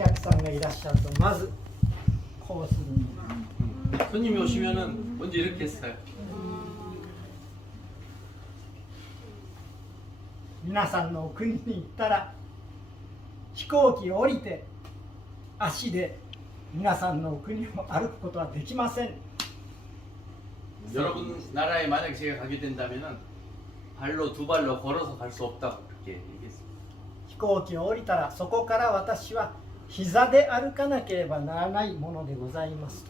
客さんがいらっしゃるとまずこうするんです。 손님이 오시면은 먼저 이렇게 했어요. 皆さんのお国に行ったら飛行機を降りて足で皆さんのお国を歩くことはできません。 여러분 나라에 만약 제가 가게 된다면은 발로 두 발로 걸어서 갈 수 없다고 그렇게 얘기했습니다. 飛行機を降りたらそこから私は膝で歩かなければならないものでございます。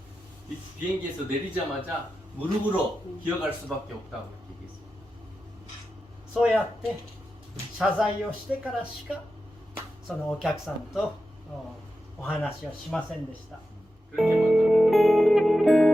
이 비행기에서 내리자마자 무릎으로 기어갈 수밖에 없다고 그렇게 얘기했습니다. そうやって謝罪をしてからしかそのお客さんとお話をしませんでした。 그렇게 먼저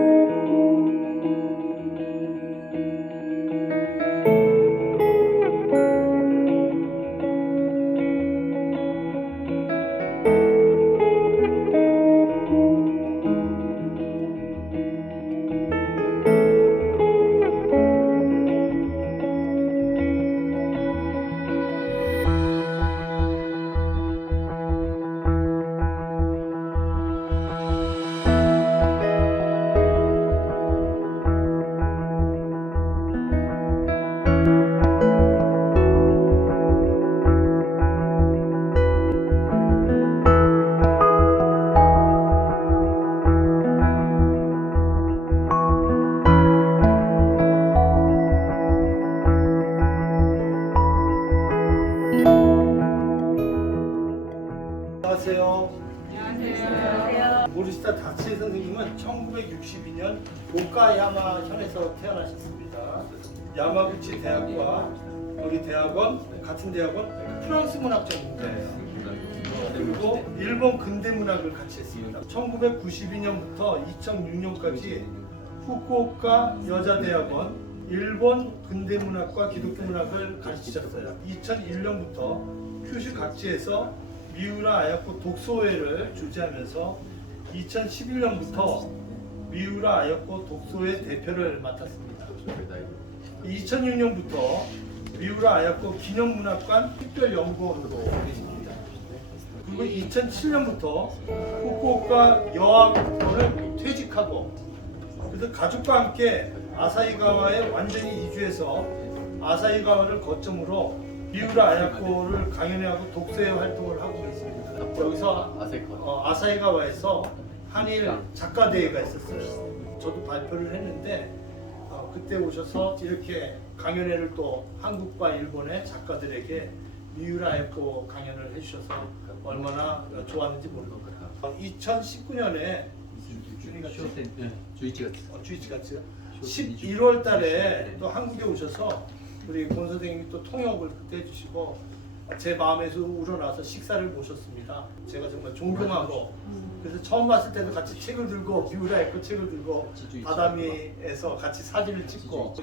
안녕하세요. 안녕하세요. 모리시타 다치 선생님은 1962년 오카야마 현에서 태어나셨습니다. 야마구치 대학과 우리 대학원 같은 대학원 프랑스 문학 전공자예요. 그리고 일본 근대 문학을 같이 했습니다. 1992년부터 2006년까지 후쿠오카 여자대학원 일본 근대 문학과 기독교 문학을 가르치셨어요. 2001년부터 큐슈 각지에서 미우라 아야코 독서회를 주재하면서 2011년부터 미우라 아야코 독서회 대표를 맡았습니다. 2006년부터 미우라 아야코 기념문학관 특별연구원으로 계십니다. 그리고 2007년부터 후쿠오카 여학원을 퇴직하고 그래서 가족과 함께 아사히가와에 완전히 이주해서 아사히가와를 거점으로 미우라 아야코를 강연회하고 독서회 활동을 하고 있습니다. 여기서 아사히가와에서 한일 작가 대회가 있었어요. 저도 발표를 했는데 그때 오셔서 이렇게 강연회를 또 한국과 일본의 작가들에게 미우라 아야코 강연을 해주셔서 얼마나 좋았는지 모릅니다. 2019년에 주이치가츠 11월 달에 또 한국에 오셔서 우리 권 선생님이 또 통역을 그때 해주시고 제 마음에서 우러나서 식사를 모셨습니다. 제가 정말 존경하고 그래서 처음 봤을 때도 같이 책을 들고 미우라 아야코 책을 들고 바다미에서 같이 사진을 찍고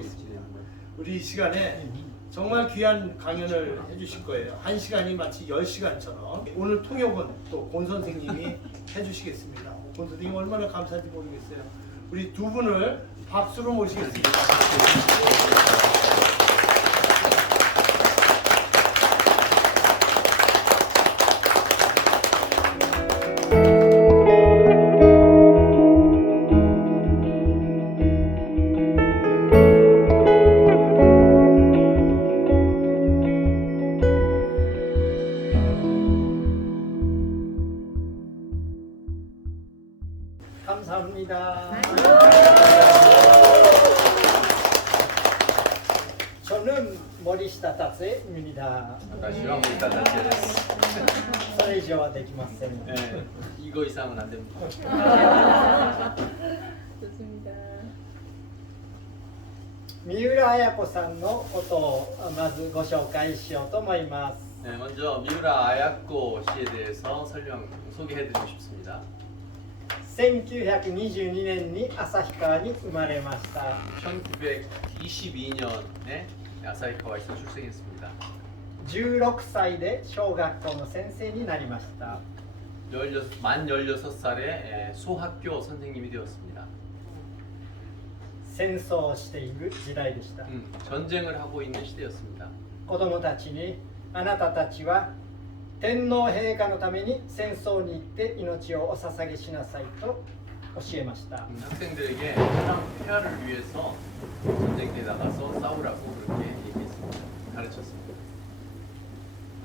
우리 이 시간에 정말 귀한 강연을 해주실 거예요. 1시간이 마치 10시간처럼. 오늘 통역은 또 권 선생님이 해주시겠습니다. 권 선생님 얼마나 감사한지 모르겠어요. 우리 두 분을 박수로 모시겠습니다. 감사합니다. 저는 모리시타達也입니다. 私は森田達也です。それ以上はできません. 이거 이상은 안 됩니다. 좋습니다. 三浦綾子さんのことをまずご紹介しようと思います. 네, 먼저 미우라 아야코 씨에 대해서 소개해드리고 싶습니다. 1922年に旭川に生まれました. 1922년에 아사히카와에서 출생했습니다. 16歳で小学校の先生になりました. 만 16살에 소학교 선생님이 되었습니다. 戦争をしている時代でした. 전쟁을 하고 있는 시대였습니다. 子供たちにあなたたちは天皇陛下のために戦争に行って命をお捧げしなさいと教えました。 학생들에게 나라 폐하를 위해서 전쟁터에 나가서 싸우라고 그렇게 얘기했습니다. 가르쳤습니다.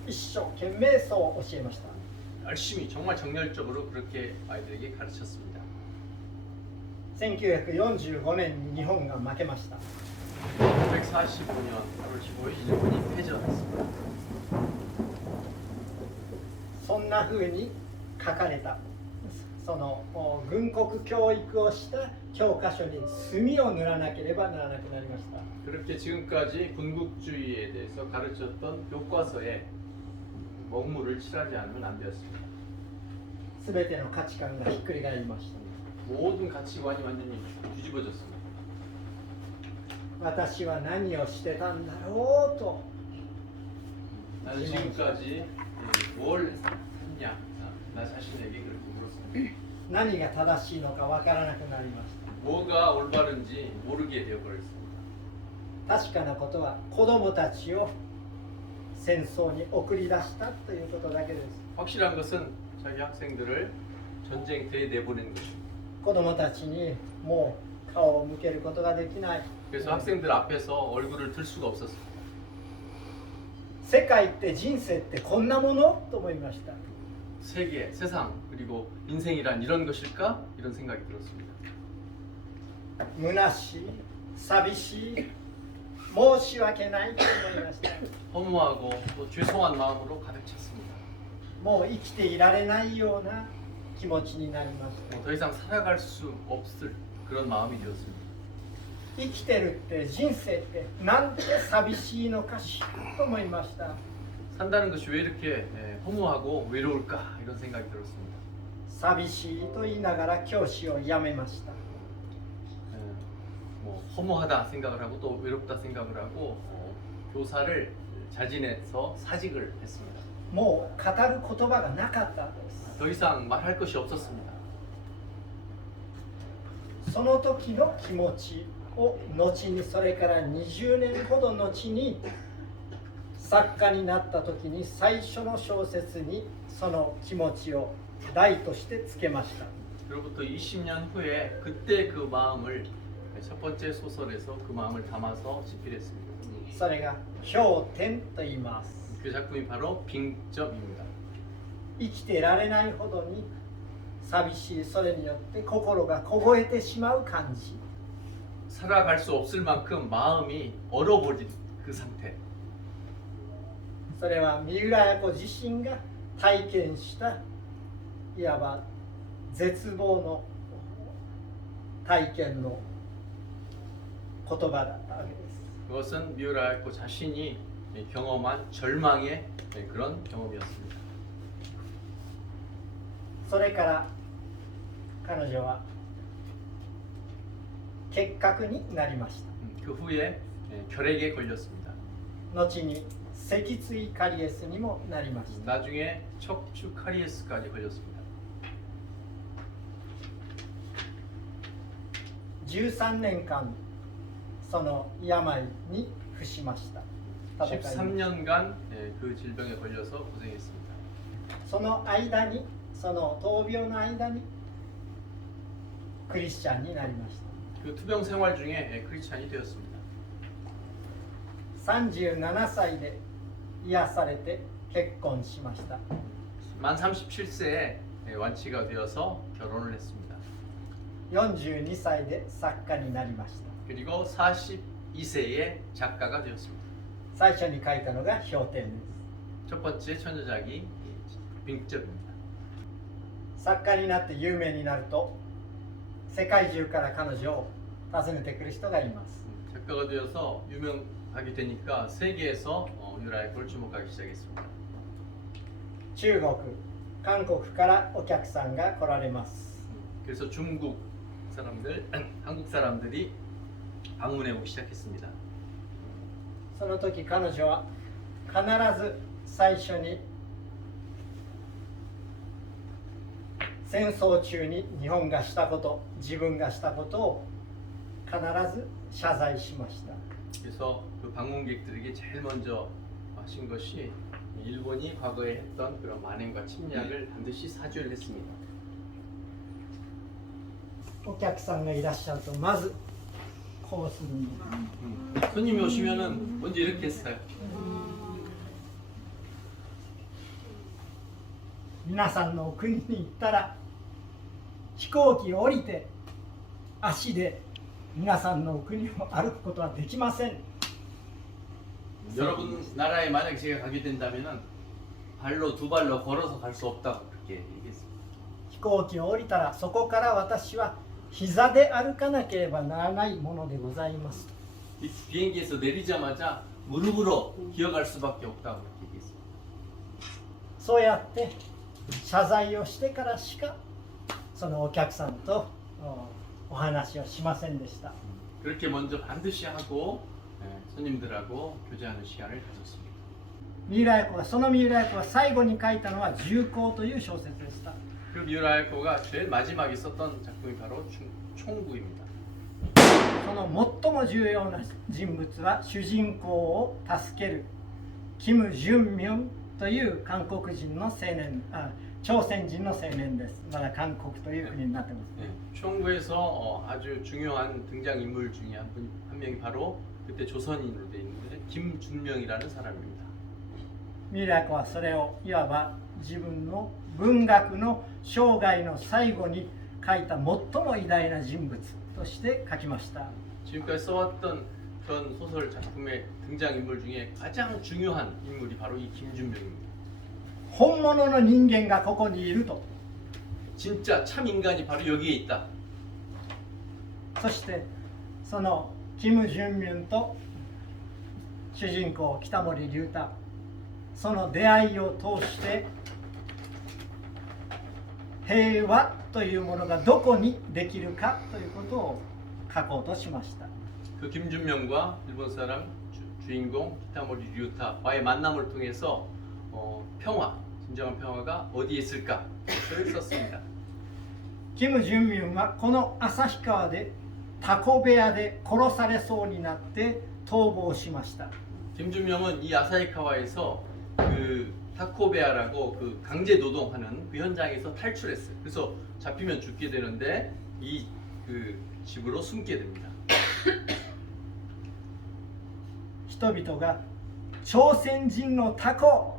一生懸命そう教えました。 열심히 정말 정열적으로 그렇게 아이들에게 가르쳤습니다. 1945年に日本が負けました。 1945년 8월 15일 일본이 패전했습니다. そんな風に書かれたその軍国教育をした教科書に墨を塗らなければならなくなりました。 그렇게 지금까지 군국주의에 대해서 가르쳤던 교과서에 먹물을 칠하지 않으면 안 되었습니다. すべての価値観がひっくり返りました。 모든 가치관이 완전히 뒤집어졌습니다. 私は何をしてたんだろうと 나는 지금까지 뭘 했냐? 나 자신에게 그렇게 물었습니다. 何が正しいのかわからなくなりまし 뭐가 올바른지 모르게 되어버렸습니다. た。確かなことは子供たちを戦争に送り出したということだけです。 확실한 것은 자기 학생들을 전쟁터에 내보낸 것입니다. 子供たちにもう顔を向けることができない。 그래서 학생들 앞에서 얼굴을 들 수가 없었습니다. 世界って人生ってこんなものと思いました。 세계, 세상, 그리고 인생이란 이런 것일까? 이런 생각이 들었습니다. 虚しい、寂しい、申し訳ないと思いました。 허무하고 또 죄송한 마음으로 가득 찼습니다. もう生きていられないような気持ちになりました。 더 이상 살아갈 수 없을 그런 마음이 되었습니다. 生きてるって人生ってなんて寂しいのかしらと思いました。 산다는 것이 왜 이렇게 허무하고 외로울까? 이런 생각이 들었습니다. 寂しいと言いながら教師を辞めました。 뭐 허무하다 생각을 하고 또 외롭다 생각을 하고 교사를 자진해서 사직을 했습니다. もう語る言葉がなかったんです。 더 이상 말할 것이 없었습니다. その時の気持ちを後にそれから20年ほど後に作家になった時に最初の小説にその気持ちを題としてつけました。 그로부터 20년 후에 그때 그 마음을 첫 번째 소설에서 그 마음을 담아서 집필했습니다. それが氷点と言います。 그 작품이 바로 빙점입니다. 生きていられないほどに寂しい、それによって心が凍えてしまう感じ。 살아갈 수 없을 만큼 마음이 얼어버린 그 상태. それは三浦綾子自身が体験したいわば絶望の体験の言葉だったわけです。 그것은 미우라 야코 자신이 경험한 절망의 그런 경험이었습니다. それから彼女は結核になりました。 그 후에 결핵에 걸렸습니다. 後に脊椎カリエスにもなりました。 나중에 척추 카리에스까지 걸렸습니다. 13年間その病に伏しました。戦いました。 13년간 그 질병에 걸려서 고생했습니다. その間にその闘病の間にクリスチャンになりました。 그 투병 생활 중에 크리스찬이 되었습니다. 37歳で癒されて結婚しました。 만 37세에 완치가 되어서 결혼을 했습니다. 42歳で作家になりました。 그리고 42세에 작가가 되었습니다. 最初に書いたのが氷点です。 첫 번째 천재작이 빙점입니다. 作家になって有名になると世界中から彼女を訪ねてくる人がいます。 작가가 되어서 유명하게 되니까 세계에서 유라야코를 주목하기 시작했습니다. 中国、韓国からお客さんが来られます。 그래서 중국 사람들, 한국 사람들이 방문해 오기 시작했습니다. その時彼女は必ず最初に戦争中に日本がしたこと、自分がしたことを必ず謝罪しました。 그래서 그 방문객들에게 제일 먼저 하신 것이 일본이 과거에 했던 그런 만행과 침략을 반드시 사죄를 했습니다. お客さんがいらっしゃるとまずこうするんです。 손님이 오시면은 먼저 이렇게 했어요. 皆さんのお国に行ったら飛行機を降りて足で皆さんのお国を歩くことはできません。 여러분 나라에 만약 제가 가게 된다면은 발로 두 발로 걸어서 갈 수 없다고 그렇게 얘기했습니다. 飛行機を降りたらそこから私は膝で歩かなければならないものでございます。 이 비행기에서 내리자마자 무릎으로 기어갈 수밖에 없다고 그렇게 얘기했습니다. そうやって謝罪をしてからしかそのお客さんとお話をしませんでした。 그렇게 먼저 반드시 하고 손님들하고 교제하는 시간을 가졌습니다. 三浦綾子がその三浦綾子が最後に書いたのは「重工」という小説でした。 그 미우라야코가 제일 마지막에 썼던 작품이 바로 총구입니다. その最も重要な人物は主人公を助けるキム・ジュンミョンという韓国人の青年、朝鮮人の青年です。まだ韓国という国になってますね。 총구에서 아주 중요한 등장 인물 중에 한 명이 바로 그때 조선인으로 되어 있는데 김준명이라는 사람입니다. 三浦綾子はそれをいわば自分の文学の生涯の最後に書いた最も偉大な人物として書きました。 지금까지 써왔던 전 소설 작품의 등장 인물 중에 가장 중요한 인물이 바로 이 김준명입니다. 本物の人間がここにいると、 진짜 참 인간이 바로 여기에 있다. そしてそのキム・ジュンミョンと主人公北森龍太、その出会いを通して平和というものがどこにできるかということを書こうとしました。 그 김준명과 일본 사람 주인공 키타모리 류타와의 만남을 통해서 평화, 진정한 평화가 어디에 있을까를 썼습니다. キム・ジュンミョンはこの旭川でタコ部屋で殺されそうになって逃亡しました。 김준명은 이 아사히카와에서 그 타코베아라고 그 강제 노동하는 그 현장에서 탈출했어요. 그래서 잡히면 죽게 되는데 이 그 집으로 숨게 됩니다. 人々が朝鮮人のタコ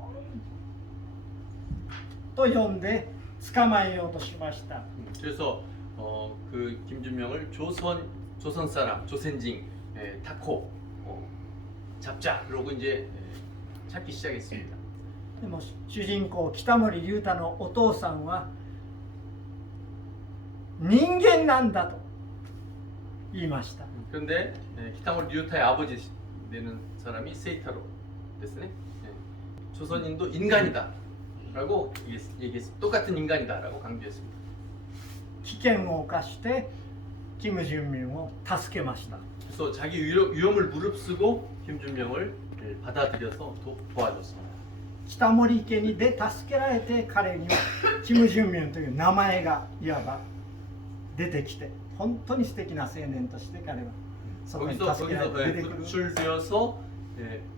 と呼んで捕まえようとしました。 그래서 그 김준명을 조선 사람, 조센징, 타코 잡자 그러고 이제 찾기 시작했습니다. でも主人公北森龍太のお父さんは人間なんだと言いました。 그런데 키타모리 류타의 아버지 되는 사람이 세이타로 됐네. 조선인도 인간이다라고 얘기했습니다. 똑같은 인간이다라고 강조했습니다. 危険を冒してキム・ジュンミョンを助けました。 그래서 자기 위험을 무릅쓰고 김준명을 받아들여서 도와줬습니다. 北森家にで助けられて彼にはキム・ジュンミョンという名前がいわば出てきて、本当に素敵な青年として彼はそこに助けられて出てくる。 분출되어서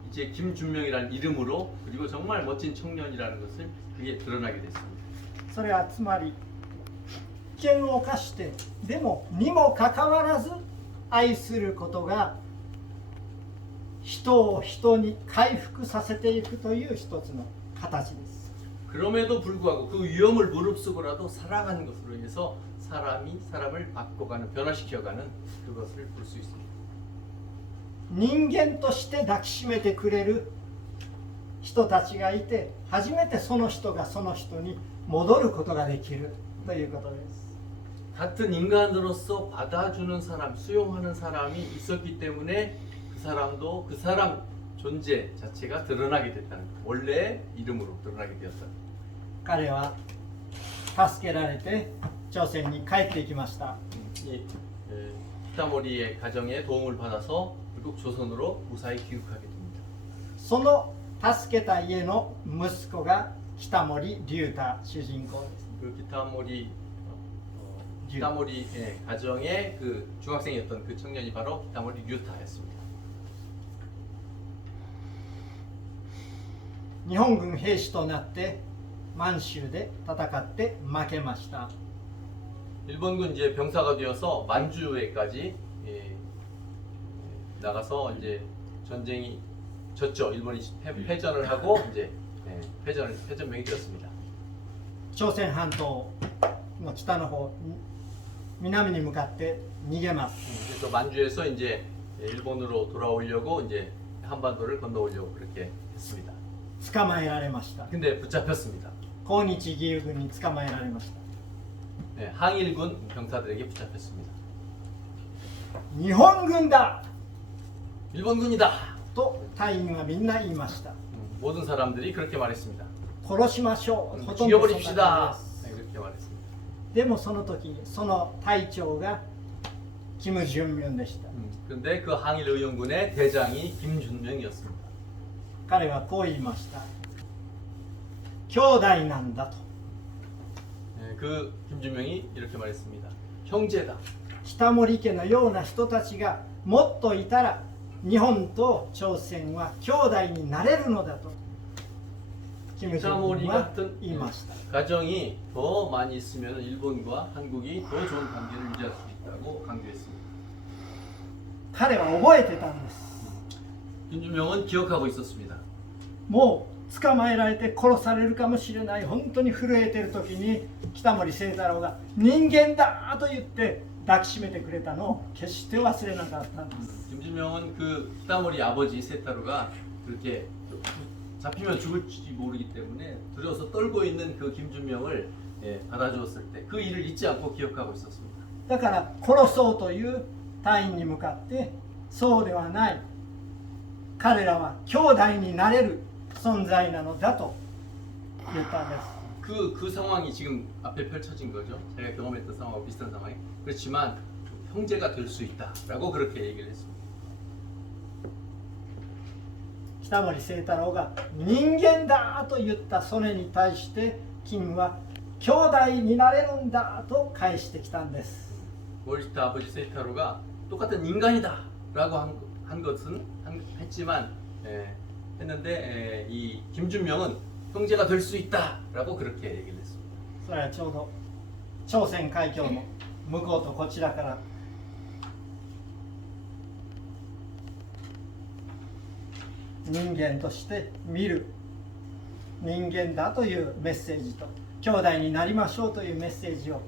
이제 김준명이라는 이름으로 그리고 정말 멋진 청년이라는 것을 그게 드러나게 됐습니다. それはつまり危険を冒してでもにもかかわらず愛することが人を人に回復させていくという一つの形です。 그럼에도 불구하고 그 위험을 무릅쓰고라도 살아가는 것으로 인해서 사람이 사람을 바꿔가는 변화시켜가는 그것을 볼 수 있습니다. 人間として抱きしめてくれる人たちがいて初めてその人がその人に戻ることができるということです。 같은 인간으로서 받아주는 사람, 수용하는 사람이 있었기 때문에 그 사람도 그 사람 존재 자체가 드러나게 됐다는 것. 원래 이름으로 드러나게 되었다. 彼は助けられて朝鮮に帰っていきました。 이 키타모리의 가정에 도움을 받아서 결국 조선으로 무사히 귀국하게 됩니다. その助けた家の息子が北森龍太主人公です。 그 키타모리 가정의 그 중학생이었던 그 청년이 바로 키타모리 류타였습니다. 日本軍兵士となって満州で戦って負けました。 일본군 이제 병사가 되어서 만주에까지 나가서 이제 전쟁이 졌죠. 일본이 패전을 하고 이제 패전명이 되었습니다. 朝鮮半島の北の方、南に向かって逃げます。 그래서 만주에서 이제 일본으로 돌아오려고 이제 한반도를 건너오려고 그렇게 했습니다. 捕まえられました。 근데 붙잡혔습니다. 抗日義勇軍に捕まえられました。 항일군 병사들에게 붙잡혔습니다. 日本軍だ 일본군이다. と隊員はみんな言いました。 모든 사람들이 그렇게 말했습니다. 殺しましょう。ほとんどそんな感じ 죽여버립시다. です。 그렇게 말했습니다. でもその時にその隊長がキム・ジュンミョンでした。 그런데 그 항일의용군의 대장이 김준명이었습니다. 彼はこう言いました。兄弟なんだと。 그 김준명이 이렇게 말했습니다. 형제다. 北森家のような人たちがもっといたら日本と朝鮮は兄弟になれるのだとキム・ジョンウン 北森 は 같은 言いました。 가정이 더 많이 있으면 일본과 한국이 더 좋은 관계를 유지할 수 있다고 강조했습니다. 彼は覚えてたんです。 김준명은 기억하고 있었습니다. もう捕まえられて殺されるかもしれない本当に震えてる時に北森清太郎が人間だと言って抱きしめてくれたのを決して忘れなかったんです。 김준명은 그 히다모리 아버지 세타루가 그렇게 잡히면 죽을지 모르기 때문에 두려워서 떨고 있는 그 김준명을 받아주었을 때 그 일을 잊지 않고 기억하고 있었습니다. だから殺そうという隊員に向かってそうではない彼らは兄弟になれる存在なのだと言ったんです。 그 상황이 지금 앞에 펼쳐진 거죠. 제가 경험했던 상황과 비슷한 상황이. 그렇지만 형제가 될 수 있다라고 그렇게 얘기를 했습니다. 北森清太郎が人間だと言ったそれに対して金は兄弟になれるんだと返してきたんです。 월시타 아버지 세이타로가 똑같은 인간이다라고 한 것은 했지만 했는데 이 김준명은 형제가 될 수 있다라고 그렇게 얘기를 했습니다. それはちょうど朝鮮海峡の向こうとこちらから人間として見る人間だというメッセージと兄弟になりましょうというメッセージを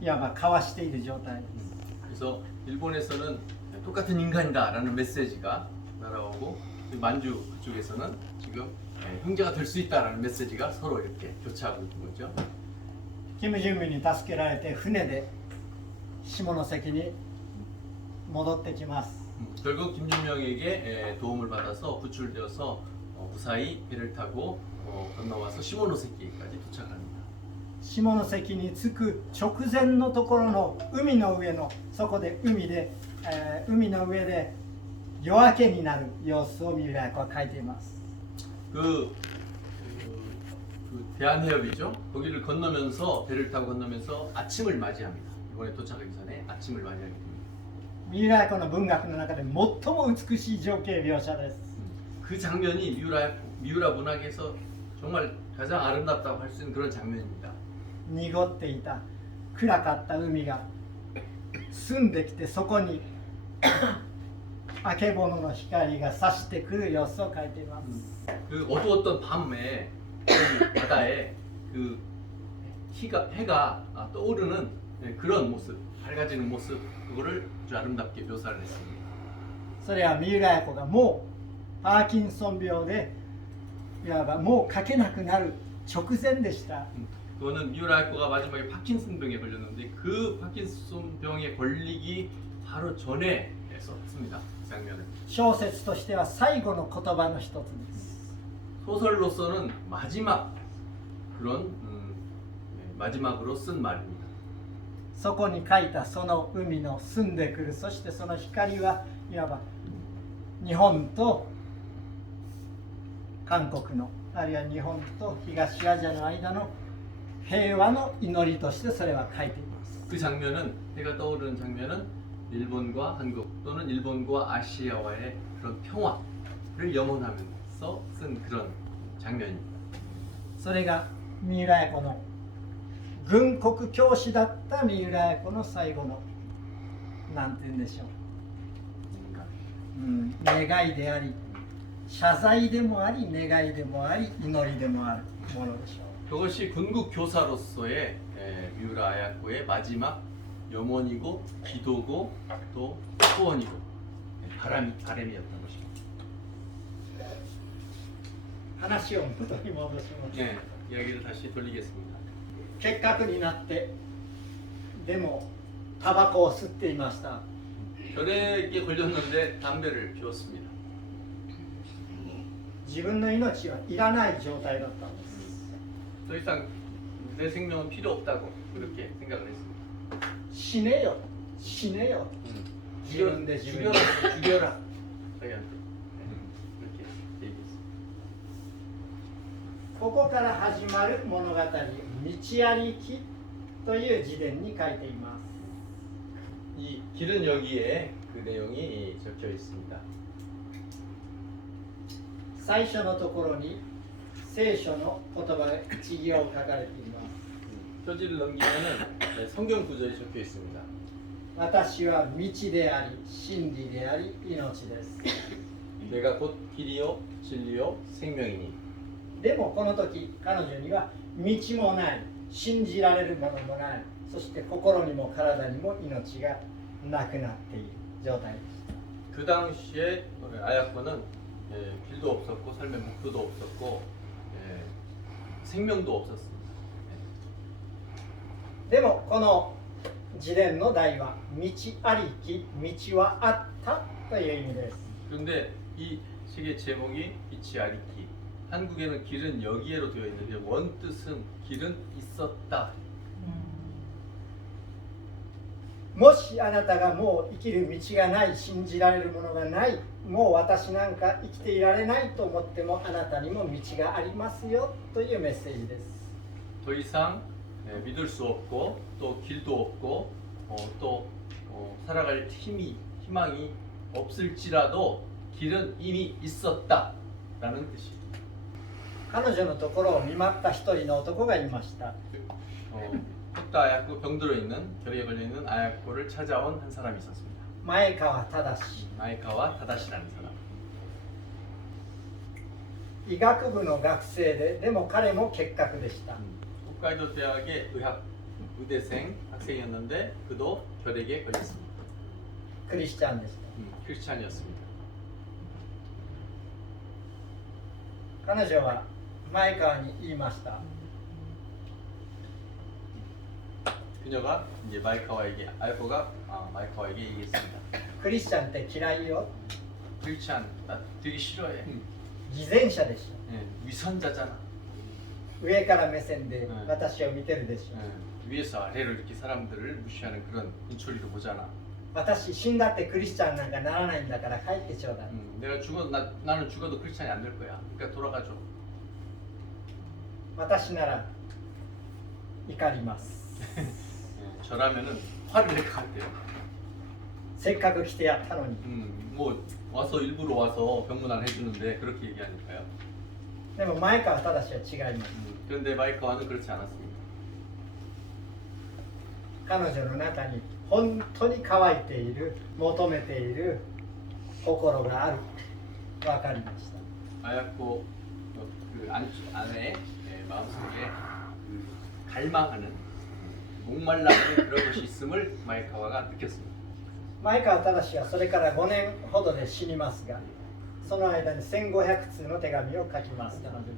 いわば交わしている状態です。 그래서 일본에서는 똑같은 인간이다라는 메시지가 날아오고 만주 그쪽에서는 지금 형제가 될 수 있다라는 메시지가 서로 이렇게 교차하고 있는 거죠. キム・ジュンミに助けられて船で下関に戻ってきます。 결국 김준명에게 도움을 받아서 구출되어서 무사히 배를 타고 건너와서 시모노세키까지 도착합니다. 下関に着く直前のところの海の上のそこで海の上で夜明けになる様子を三浦役は書いています。 그 대한해협이죠. 거기를 건너면서 배를 타고 건너면서 아침을 맞이합니다. 이번에 도착하기 전에 아침을 맞이하게 됩니다. 三浦役の文学の中で最も美しい情景描写です。 그 장면이 미우라 문학에서 정말 가장 아름답다고 할 수 있는 그런 장면입니다. 濁っていた暗かった海が澄んできてそこにあけぼのの光が差してくる様子を書いています。 그 어두웠던 밤에 그 바다에 그 해가 떠오르는 그런 모습, 밝아지는 모습 그거를 아주 아름답게 묘사를 했습니다. それは三浦綾子がもうパーキンソン病でいわばもう書けなくなる直前でした。 그거는 미우라 에코가 마지막에 파킨슨 병에 걸렸는데 그 파킨슨 병에 걸리기 바로 전에 썼습니다. 그 장면을. 小説としては最後の言葉の一つです。 소설로서는 마지막 그런 마지막으로 쓴 말입니다. そこに書いたその海の澄んでくるそしてその光はいわば日本と韓国のあるいは日本と東アジアの間の平和の祈りとしてそれは書いています。 그 장면은 해가 떠오르는 장면은 일본과 한국 또는 일본과 아시아와의 그런 평화를 염원하면서 쓴 그런 장면입니다. それが三浦綾子の軍国教師だった三浦綾子の最後のなんて言うんでしょう、願いであり謝罪でもあり願いでもあり祈りでもあるものでしょう。 그것이 군국 교사로서의 미우라 아야코의 마지막 염원이고 기도고 또 소원이고 바람이었던 것입니다. 話を元に戻します。 네, 이야기를 다시 돌리겠습니다. 結核になってでもタバコを吸っていました。 결핵에 걸렸는데 담배를 피웠습니다. 自分の命はいらない状態だったんです。 더 이상 내 생명은 필요 없다고 그렇게 생각을 했습니다. 死ねよ死ねよ自分で自分 죽여라 に 죽여라 저희한테 그렇게 얘기했습니다. ここから始まる物語「道ありき」という自伝に書いています。 이 길은 여기에 그 내용이 적혀 있습니다. 最初のところに聖書の言葉が一行書かれています。 표지를 넘기면은 성경 구절이 적혀 있습니다. 私は道であり真理であり命です。 내가 곧 길이요 진리요 생명이니. でもこの時彼女には道もない信じられるものもないそして心にも体にも命がなくなっている状態です。 그 당시에 아야코는 길도 없었고 삶의 목표도 없었고 생명도 없었습니다. でもこの自伝の題は道ありき道はあったという意味です。 그런데 이 책의 제목이 빛이 아리키. 한국에는 길은 여기에로 되어 있는데 원뜻은 길은 있었다. もしあなたがもう生きる道がない信じられるものがないもう私なんか生きていられないと思ってもあなたにも道がありますよというメッセージです。 더 이상 믿을 수 없고 또 길도 없고 또 살아갈 희망이 없을지라도 길은 이미 있었다라는 뜻입니다. 彼女のところを見舞った一人の男がいました。 흑다 아야코 병들어 있는 결핵에 걸려 있는 아야코를 찾아온 한 사람이 있었습니다. 前川忠 마이카와 타다시라는 사람. 医学部の学生ででも彼も結核でした。 홋카이도 대학의 의대생 학생이었는데 그도 결핵에 걸렸습니다. クリスチャンでした。 크리스찬이었습니다. 彼女は前川に言いました。 그녀가 이제 마이카와에게 아야코가 마이카와에게 얘기했습니다. クリスチャンって嫌いよ。 크리스찬 나 되게 싫어해. 偽善者でしょ。 위선자잖아. 上から目線でうん私を見てるでしょ。 위에서 아래로 이렇게 사람들을 무시하는 그런 인초리로 보잖아. 私死んだってクリスチャンなんかならないんだから帰ってちょうだい。 내가 나는 죽어도 크리스찬이 안 될 거야. 그러니까 돌아가줘. 私なら怒ります。 저라면은 화를 낼 것 같아요. せっかく来てやったのに。 뭐 와서 일부러 와서 병문안 해주는데 그렇게 얘기하니까요. でも前川忠は違います。 그런데 마이카와는 그렇지 않았습니다. 彼女の中に本当に乾いている求めている心がある分かりました。 아야코 그 안에 마음속에 그 갈망하는 목말라하는 그런 것이 있음을 마이카와가 느꼈습니다. 前川忠はそれから5年ほどで死にますがその間に1500通の手紙を書きます。彼女に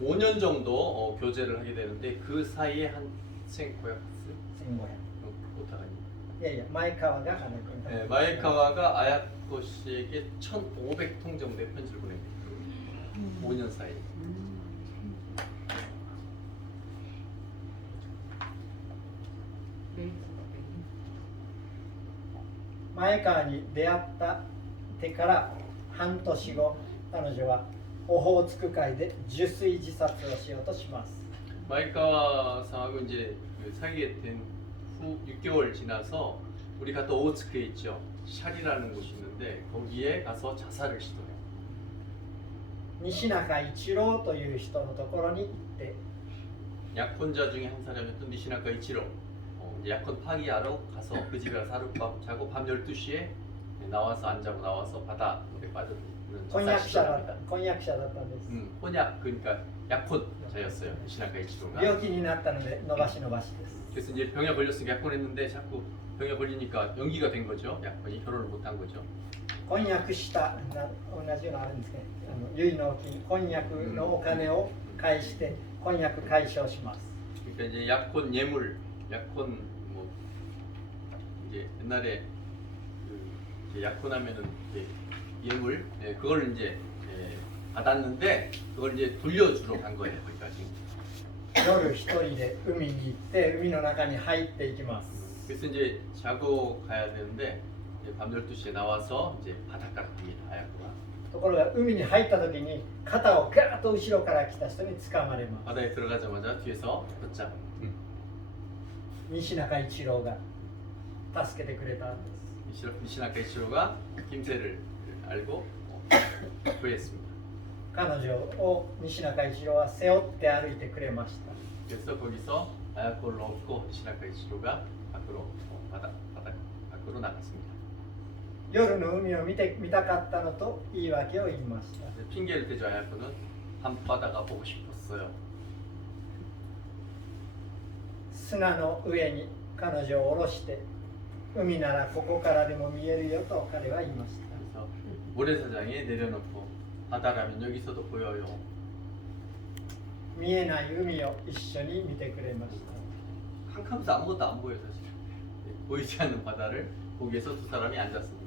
5년 정도 교제를 하게 되는데 그 사이에 한 1500 1500 오타가니. いやいや前川が彼女に 마이카와가 아야코 씨에게 1,500통 정도의 편지를 보냅니다. 5년 사이. 前川に出会ってから半年後彼女はオホーツク海で受水自殺をしようとします。 마이카와 상하고 이제 그 사귀게 된 후 6개월 지나서 우리 갔다 오츠크에 있죠. 샬이라는 곳이 있는데 거기에 가서 자살을 시도해요. 西中一郎という人のところに行って 약혼자 중에 한 사람이었던 니시나카 이치로 이제 약혼 파기하러 가서 그 집에 가서 하룻밤 자고 밤 12시에 나와서 안 자고 나와서 바다 물에 빠져드는 婚約者だったんです、 혼약 그러니까 약혼자였어요 니시나카 이치로가. 病気になったので伸ばし伸ばしです 그래서 이제 병에 걸렸으니까 약혼했는데 자꾸 병에 걸리니까 연기가 된 거죠. 약혼이 결혼을 못한 거죠. 婚約した同じようなのあるんですね結納金婚約のお金を返して婚約解消します 그러니까 이제 약혼 예물, 약혼 뭐 이제 옛날에 그 이제 약혼하면은 이제 예물, 그걸 이제 받았는데 그걸 이제 돌려주러 간 거예요. 거기까지. 夜一人で海に行って海の中に入っていきます 그래서 이제 자고 가야 되는데 이제 밤 12시에 나와서 이제 바닷가로 갑니다. 아야코가. ところが海に入った時に肩をガーッと後ろから来た人に掴まれます 바다에 들어가자마자 뒤에서 곧장 西中一郎が助けてくれたんです 니시나카 이치로가 김새를 알고 구했습니다. 彼女を西中一郎は背負って歩いてくれました 그래서 거기서 아야코를 얻고 니시나카 이치로가 밖으로 바다 밖으로 나갔습니다. 夜の海を見たかったのと言い訳を言いました 핑계를 대죠. 아야코는 밤바다가 보고 싶었어요. 砂の上に彼女を下ろして海ならここからでも見えるよと彼は言いました 그래서 모래사장에 내려놓고 바다라면 여기서도 보여요. 見えない海を一緒に見てくれました 캄캄해서 아무것도 안 보여요 사실. 보이지 않는 바다를 거기에서 두 사람이 앉았습니다.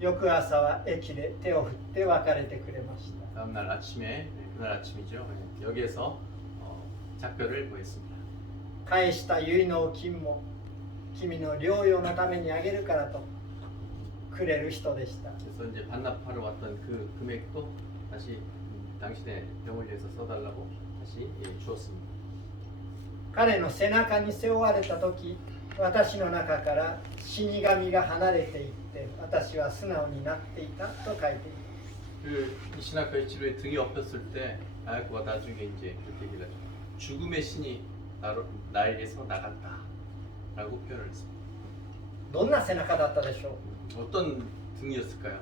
翌朝は駅で手を振って別れてくれました 다음날 아침에 그날 아침이죠. 여기에서 작별을 보냈습니다. 返した結納金も君の療養のためにあげるからとくれる人でした 그래서 이제 반납하러 왔던 그 금액도 다시 당신의 병을 위해서 써달라고 다시 주었습니다. 彼の背中に背負われた時私の中から死神が離れていって私は素直になっていたと書いています 그 이시나카 이치로의 등이 엎였을 때 아야코가 나중에 이제 그렇게 얘기를 하죠. 죽음의 신이 나에게서 나갔다라고 표현을 했습니다. どんな背中だったでしょう 어떤 등이었을까요?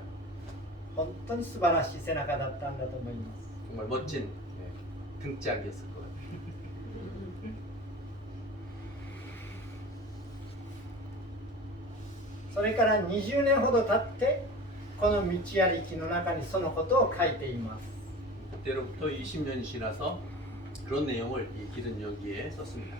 本当に素晴らしい背中だったんだと思います 정말 멋진 등짝이었을 거예요. それから20年ほど経ってこの道歩きの中にそのことを書いています 그때로부터 20년이 지나서 그런 내용을 이 기른 여기에 썼습니다.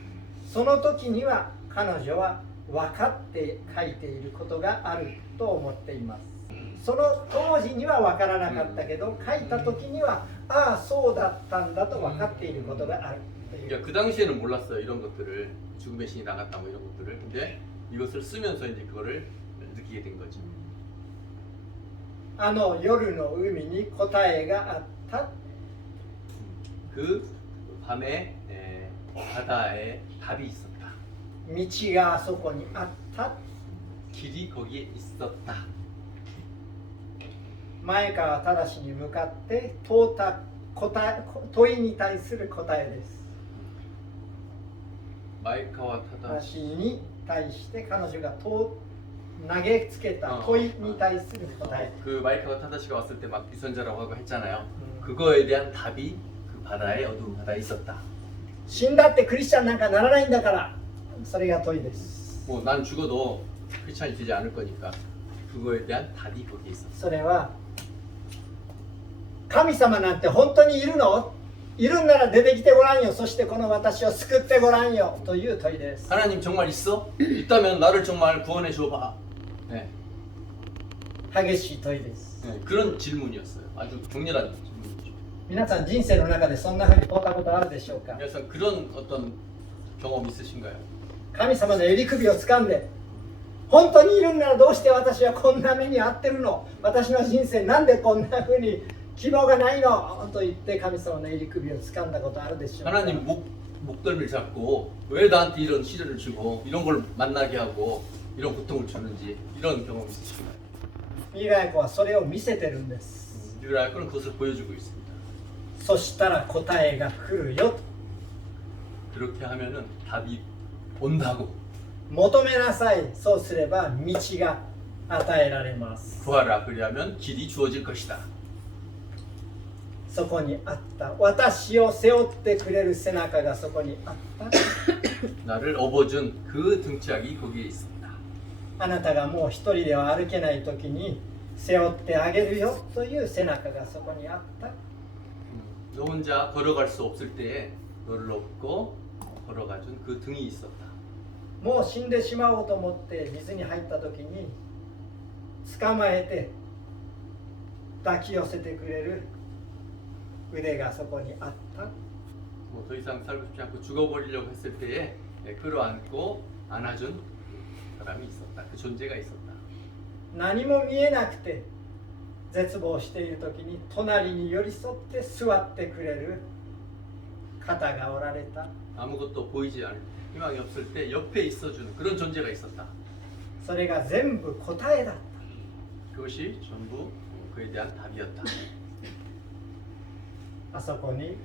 その時には彼女は分かって書いていることがあると思っていますその当時には分からなかったけど書いた時にはああそうだったんだと分かっていることがあるという 그러니까 그 당시에는 몰랐어요. 이런 것들을 죽음의 신이 나갔다 뭐 이런 것들을. 근데 이것을 쓰면서 이제 그거를 느끼게 된 거죠. あの夜の海に答えがあった 그 밤에 바다에 답이 있었다. 道があそこにあった 길이 거기에 있었다. 前川正に向かって問いに対する答えです 마이카와 正 타다시 に対して彼女が投げつけた問いに対する答え 그 마이카와 타다시가 왔을 때 막 비선자라고 하고 했잖아요. 음. 그거에 대한 답이 그 바다에 어두운 바다에 있었다. 死んだってクリスチャンなんかならないんだからそれが問いです 뭐 난 죽어도 크리스찬이 되지 않을 거니까 그거에 대한 답이 거기에 있었어. それは神様なんて本当にいるのいるんなら出てきてごらんよそしてこの私を救ってごらんよという問いです 하나님 정말 있어? 있다면 나를 정말 구원해 줘봐. 네, 激しい問いです 네, 그런 질문이었어요. 아주 격렬한 질문이죠. 皆さん人生の中でそんなふうに問ったことあるでしょうか 그래서 그런 어떤 경험 있으신가요? 神様の襟首を掴んで本当にいるんならどうして私はこんな目に遭ってるの私の人生なんでこんなふうに希望がないのと言って神様の襟首を掴んだことあるでしょうか 하나님 목덜미를 잡고 왜 나한테 이런 시련을 주고 이런 걸 만나게 하고 이런 고통을 주는지 이런 경험 있으신가요? ミガヤコはそれを見せてるんです 미라야코는 그것을 보여주고 있습니다. そしたら答えが来るよと 그렇게 하면은 답이 온다고. 求めなさいそうすれば道が与えられます 구하라 그리하면 길이 주어질 것이다. そこにあった私を背負ってくれる背中がそこにあった 나를 업어준 그 등짝이 거기에 있습니다. あなたがもう一人では歩けない時に背負ってあげるよという背中がそこにあった 너 혼자 걸어갈 수 없을 때에 너를 업고 걸어가준 그 등이 있었다. もう死んでしまおうと思って水に入った時に捕まえて抱き寄せてくれる腕がそこにあった 뭐 더 이상 살고 싶지 않고 죽어버리려고 했을 때에 끌어안고 안아준 사람이 있었다. 그 존재가 있었다. 何も見えなくて絶望している時に隣に寄り添って座ってくれる方がおられた 아무것도 보이지 않을 희망이 없을 때 옆에 있어주는 그런 존재가 있었다. それが全部答えだった 그것이 전부 그에 대한 답이었다. あそこに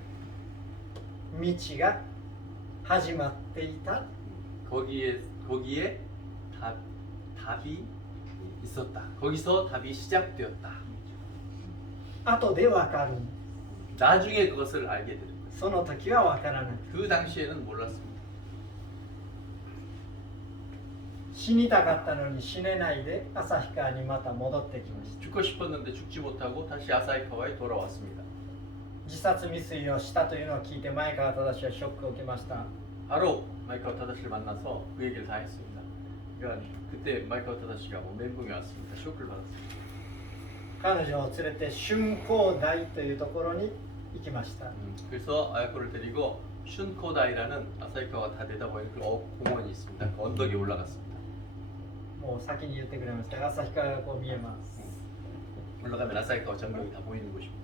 道が始まっていた 거기에 답이 있었다. 거기서 답이 시작되었다. 後でわかる 나중에 그것을 알게 되는 거예요. その時はわからない 그 당시에는 몰랐습니다. 死にたかったのに死ねないで旭川にまた戻ってきました 죽고 싶었는데 죽지 못하고 다시 아사히카와에 돌아왔습니다. 自殺未遂をしたというのを聞いて前川正はショックを受けました 바로 마이카와 타다시를 만나서 그 얘기를 다 했습니다. 그러니까 그때 마이카와 타다시가 뭐 멘붕이 왔습니다. 쇼크를 받았습니다. 彼女を連れて春光台というところに行きました 그래서 아야코를 데리고 슌코다이라는 아사히카와 다 내다보이는 그 공원이 있습니다. 그 언덕에 올라갔습니다. もう先に言ってくれましたが旭川がこう見えます 올라가면 아사히카와 전경이 다 보이는 곳입니다.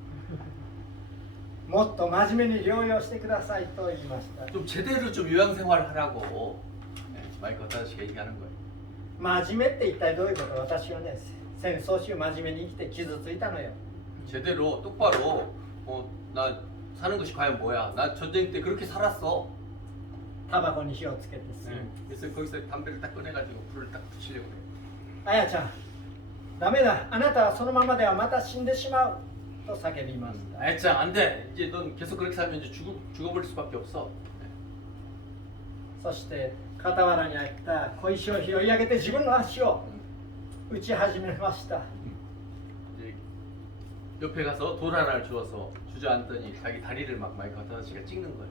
もっと真面目に療養してくださいと言いました 좀 제대로 좀 요양생활을 하라고 마이카와 타다시가 얘기하는 거예요. 真面目って一体どういうこと私はね戦争中真面目に生きて傷ついたのよ 제대로 똑바로 나 사는 것이 과연 뭐야? 나 전쟁 때 그렇게 살았어. タバコに火をつけて吸う 그래서 거기서 담배를 딱 꺼내가지고 불을 딱 붙이려고 해요. あやちゃんダメだあなたはそのままではまた死んでしまうと叫びました 아이짱 안돼. 이제 넌 계속 그렇게 살면 이제 죽어버릴 수밖에 없어. そして傍らにあった小石を拾い上げて自分の足を打ち始めました 이제 옆에 가서 돌 하나를 주워서 주저앉더니 자기 다리를 막 마이카 타다시가 찍는 거예요.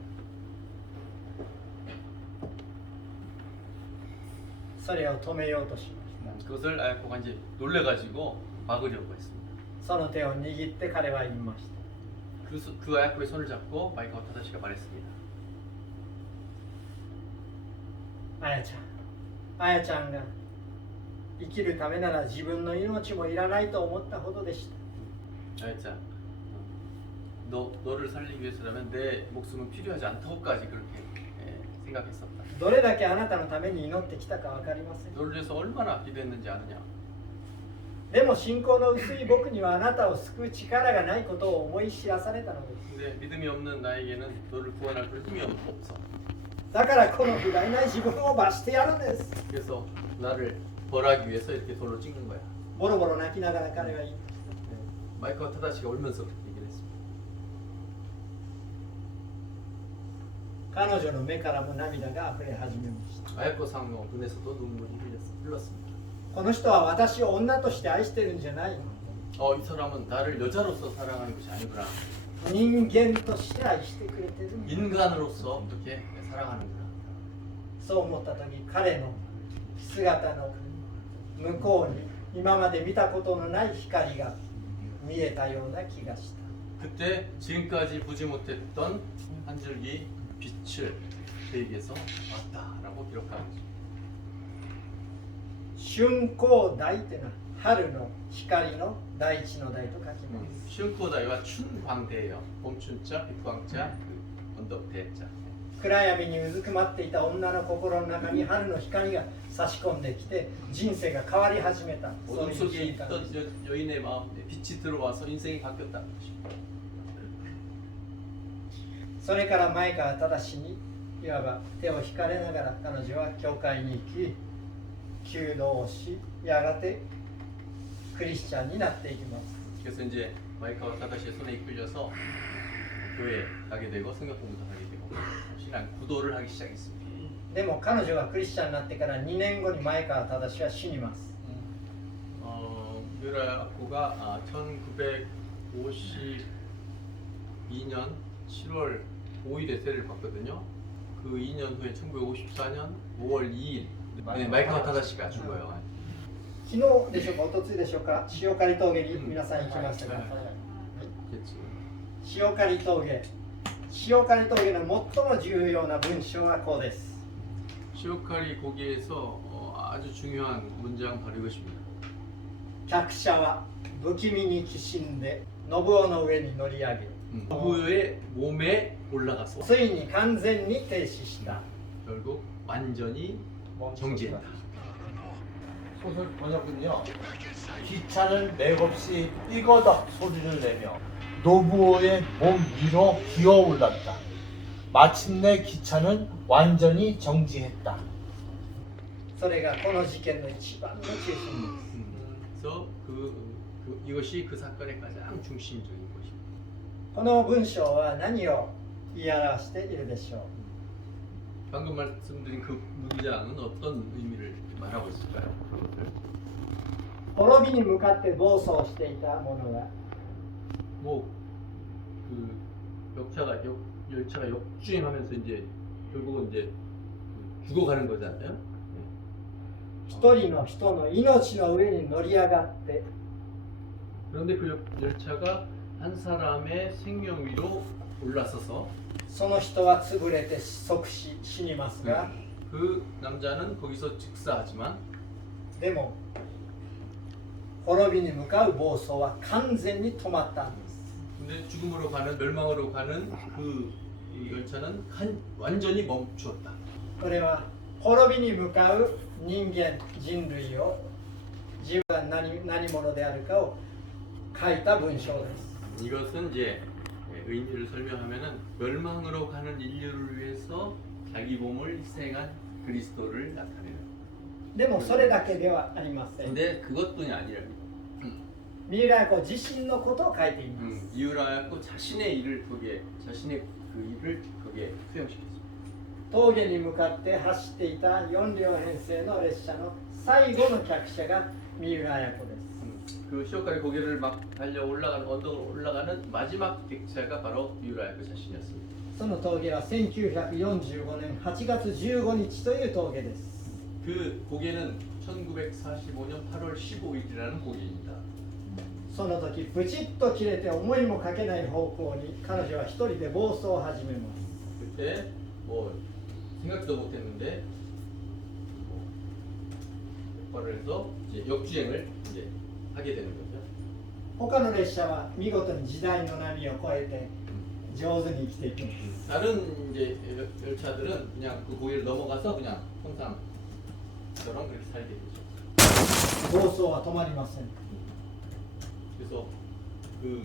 それを止めようとしまし 그것을 아야코가 이제 놀래가지고 막으려고 했습니다. たその手を握って彼は言いました 그 아야코의 손을 잡고 마이카 타다시가 말했습니다. あやちゃんあやちゃんが生きるためなら自分の命もいらないと思ったほどでした 아야짱, 너를 살리기 위해서라면 내 목숨은 필요하지 않다고까지 그렇게 생각했었다. どれだけあなたのために祈ってきたか分かりません 너를 위해서 얼마나 기도했는지 아느냐? でも信仰の薄い僕にはあなたを救う力がないことを思い知らされたのです 근데 믿음이 없는 나에게는 너를 구원할 그런 힘이 없어. だからこの不甲斐ない自分を罰してやるんです 그래서 나를 벌하기 위해서 이렇게 돌로 찍는 거야. ボロボロ泣きながら彼は言いました 마이크와 타다시가 울면서 그렇게 얘기를 했습니다. 彼女の目からも涙が溢れ始めました 아야코 상노 눈에서도 눈물이 흘렀습니다. この人は私を女として愛してるんじゃない 이 사람은 나를 여자로서 사랑하는 것이 아니구나. 人間として愛してくれてるんだ 인간으로서 그렇게 사랑하는구나. そう思った時彼の姿の向こうに今まで見たことのない光が見えたような気がした 그때 지금까지 보지 못했던 한 줄기 빛을 그에게서 봤다라고 기록하는 거죠. 春光台っていうのは春の光の大地の台と書きます 슌코다이와 춘광대예요. 봄춘자, 빛광자, 그 언덕대자. 暗闇にうずくまっていた女の心の中に春の光が差し込んできて人生が変わり始めた。そう 어둠 いう 속에 瞬間 있던 です 여인의 마음에 빛이 들어와서 인생이 바뀌었다는 것입니다. それから前川正にいわば手を引かれながら彼女は教会に行き求道をしやがてクリスチャンになっていきます。 그래서 이제 마이카와 타다시의 손에 이끌려서 교회에 가게 되고 성경 공부도 하게 되고 신앙 구도를 하기 시작했습니다. でも彼女がクリスチャンになってから2年後に前川正は死にます。 유라야코가 1952년 7월 5일에 세를 봤거든요. 그 2년 후에 1954년 5월 2일 마이카와 타다시가 죽어요. 昨日でしょうか、おとついでしょうか、塩刈峠に皆さん行きましたか。塩刈峠の最も重要な文章はこうです。 시오카리 고기에서 아주 중요한 문장 바로 이것입니다. 客車は不気味にきしんで信夫の上に乗り上げ 노부의 몸에 올라가서 ついに完全に停止した。 결국 완전히 정지했다. 소설 번역은요. 기차는 맥없이 삐거덕 소리를 내며 노부오의 몸 위로 기어올랐다. 마침내 기차는 완전히 정지했다. それがこの事件の一番の中心です。 그래서 이것이 그 사건의 가장 중심적인 것입니다. この文章は何を言い表しているでしょう。 방금 말씀드린 그 문장은 어떤 의미를 말하고 있을까요? 그것을 滅びに向かって暴走していた者が 뭐그 열차가 역주행하면서 이제 결국은 이제 죽어가는 거잖아요. 一人の人の命の上に乗り上がって 그런데 그 열차가 한 사람의 생명 위로 올라서서 その人は潰れて即死死にますが、 그 남자는 거기서 즉사하지만 でも滅びに向かう暴走は完全に止まったんです。 근데 죽음으로 가는 멸망으로 가는 그 이 열차는 완전히 멈추었다. これは滅びに向かう人間人類を自分が何者であるかを書いた文章です。 이것은 이제 의미를 설명하면은 멸망으로 가는 인류를 위해서 자기 몸을 희생한 그리스도를 나타내는. でもそれだけではありません。 근데 그것뿐이 아니랍니다. ミラヤコ自身のことを書いています。 이유라야코 자신의 일을 거기에 자신의 그 일을 거기에 수용시켰습니다. 峠に向かって走っていた4両編成の列車の最後の客車が三浦綾子です。 그 시오카리 고개를 막 달려 올라가는 언덕으로 올라가는 마지막 객차가 바로 이유라야코 자신이었습니다. その峠は1945年8月15日という峠です。 그 고개는 1945년 8월 15일이라는 고개입니다. その時プチッと切れて思いもかけない方向に彼女は一人で暴走を始めます。 그때 뭐 생각도 못했는데 역발을 해서 이제 역주행을 이제 하게 되는 거죠. 他の列車は見事に時代の波を越えて上手に生きていきます。 다른 이제 열차들은 그냥 그 고개를 넘어가서 그냥 평상처럼 그렇게 살게 되죠. 暴走は止まりません。 그래서 그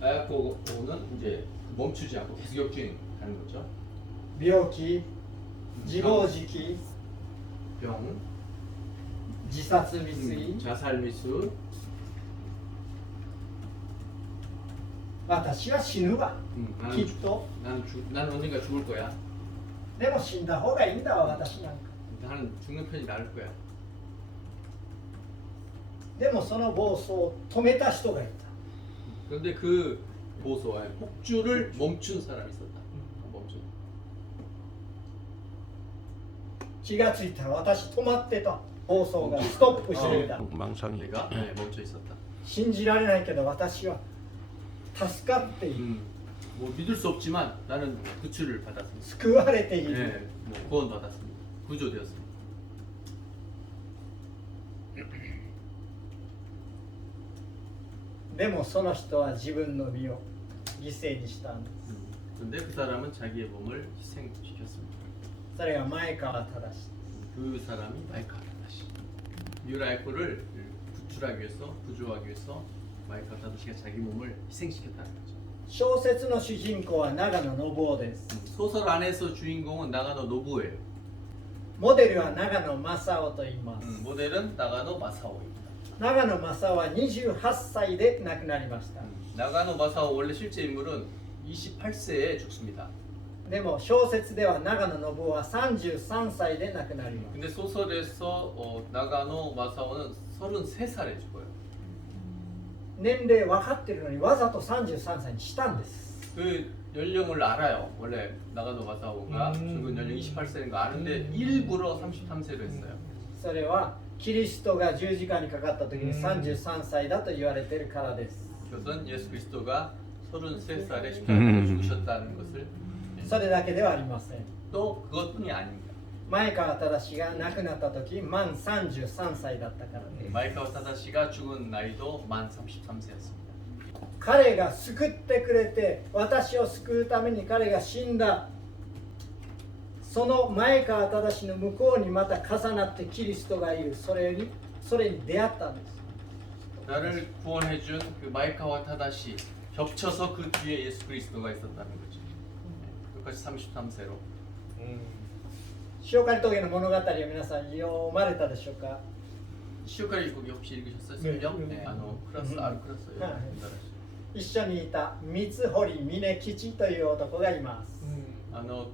아야코는 이제 멈추지 않고 계속 역주행하는 거죠. 病気、自暴自棄、 병, 自殺未遂、 자살 미수. 私は死ぬわ、きっ 나는 と。 난 언젠가 죽을 거야. でも死んだ方がいいんだわ、私なんか。 나는 죽는 편이 나을 거야. でもその暴走を止めた人がいた。 그런데 그 보소와의 폭주를 멈춘 사람이 있었다. 멈춘. 気がついたら私止まってた。暴走がストップしていた。 내가 멈춰 있었다. 信じられないけど私は助かっている。 뭐 믿을 수 없지만 나는 구출을 받았습니다. 救われている。 네, 뭐 구원 받았습니다. 구조되었습니다. でもその人は自分の身を犠牲にしたんです。 그런데 그 사람은 자기의 몸을 희생시켰습니다. それが前川忠。 그 사람이 마이카 타다시. 미우라야코를 구출하기 위해서, 구조하기 위해서 마이카 타다시가 자기 몸을 희생시켰다는 거죠. 小説の主人公は長野信夫です。 소설 안에서 주인공은 나가노 노부예요. モデルは長野正夫と言います。 모델은 나가노 마사오입니다. 長野正夫は28歳で亡くなりました。 나가노 마사오 원래 실제 인물은 28세에 죽습니다. でも小説では長野信夫は33歳で亡くなります。 근데 소설에서 나가노 마사오는 33살에 죽어요. 年齢分かってるのにわざと33歳にしたんです。 그 연령을 알아요. 원래 나가노 마사오가 죽은 연령 28세인 거 아는데 일부러 33세로 했어요. それはキリストが十字架にかかった時に33歳だと言われているからです。 그것은 예수 그리스도가 33살에 십자가에 죽으셨다는 것을 それだけではありません。 또 그것뿐이 아닙니다. 前川忠が亡くなった時満33歳だったからです。 마이카와 타다시가 죽은 나이도 만 33세였습니다. 彼が救ってくれて私を救うために彼が死んだその前川忠の向こうにまた重なってキリストがいるそれに出会ったんです。 나를 구원해준 그 마이카와 타다시 겹쳐서 그 뒤에 예수 그리스도가 있었다는 거죠. 끝까지 33세로. 塩刈峠の物語を皆さん読まれたでしょうか。 시오카리 거기 혹시 읽으셨어요? 네, 설령? 네. 네, 클라스 클라스요. 네. 一緒にいた三堀峰吉という男がいます。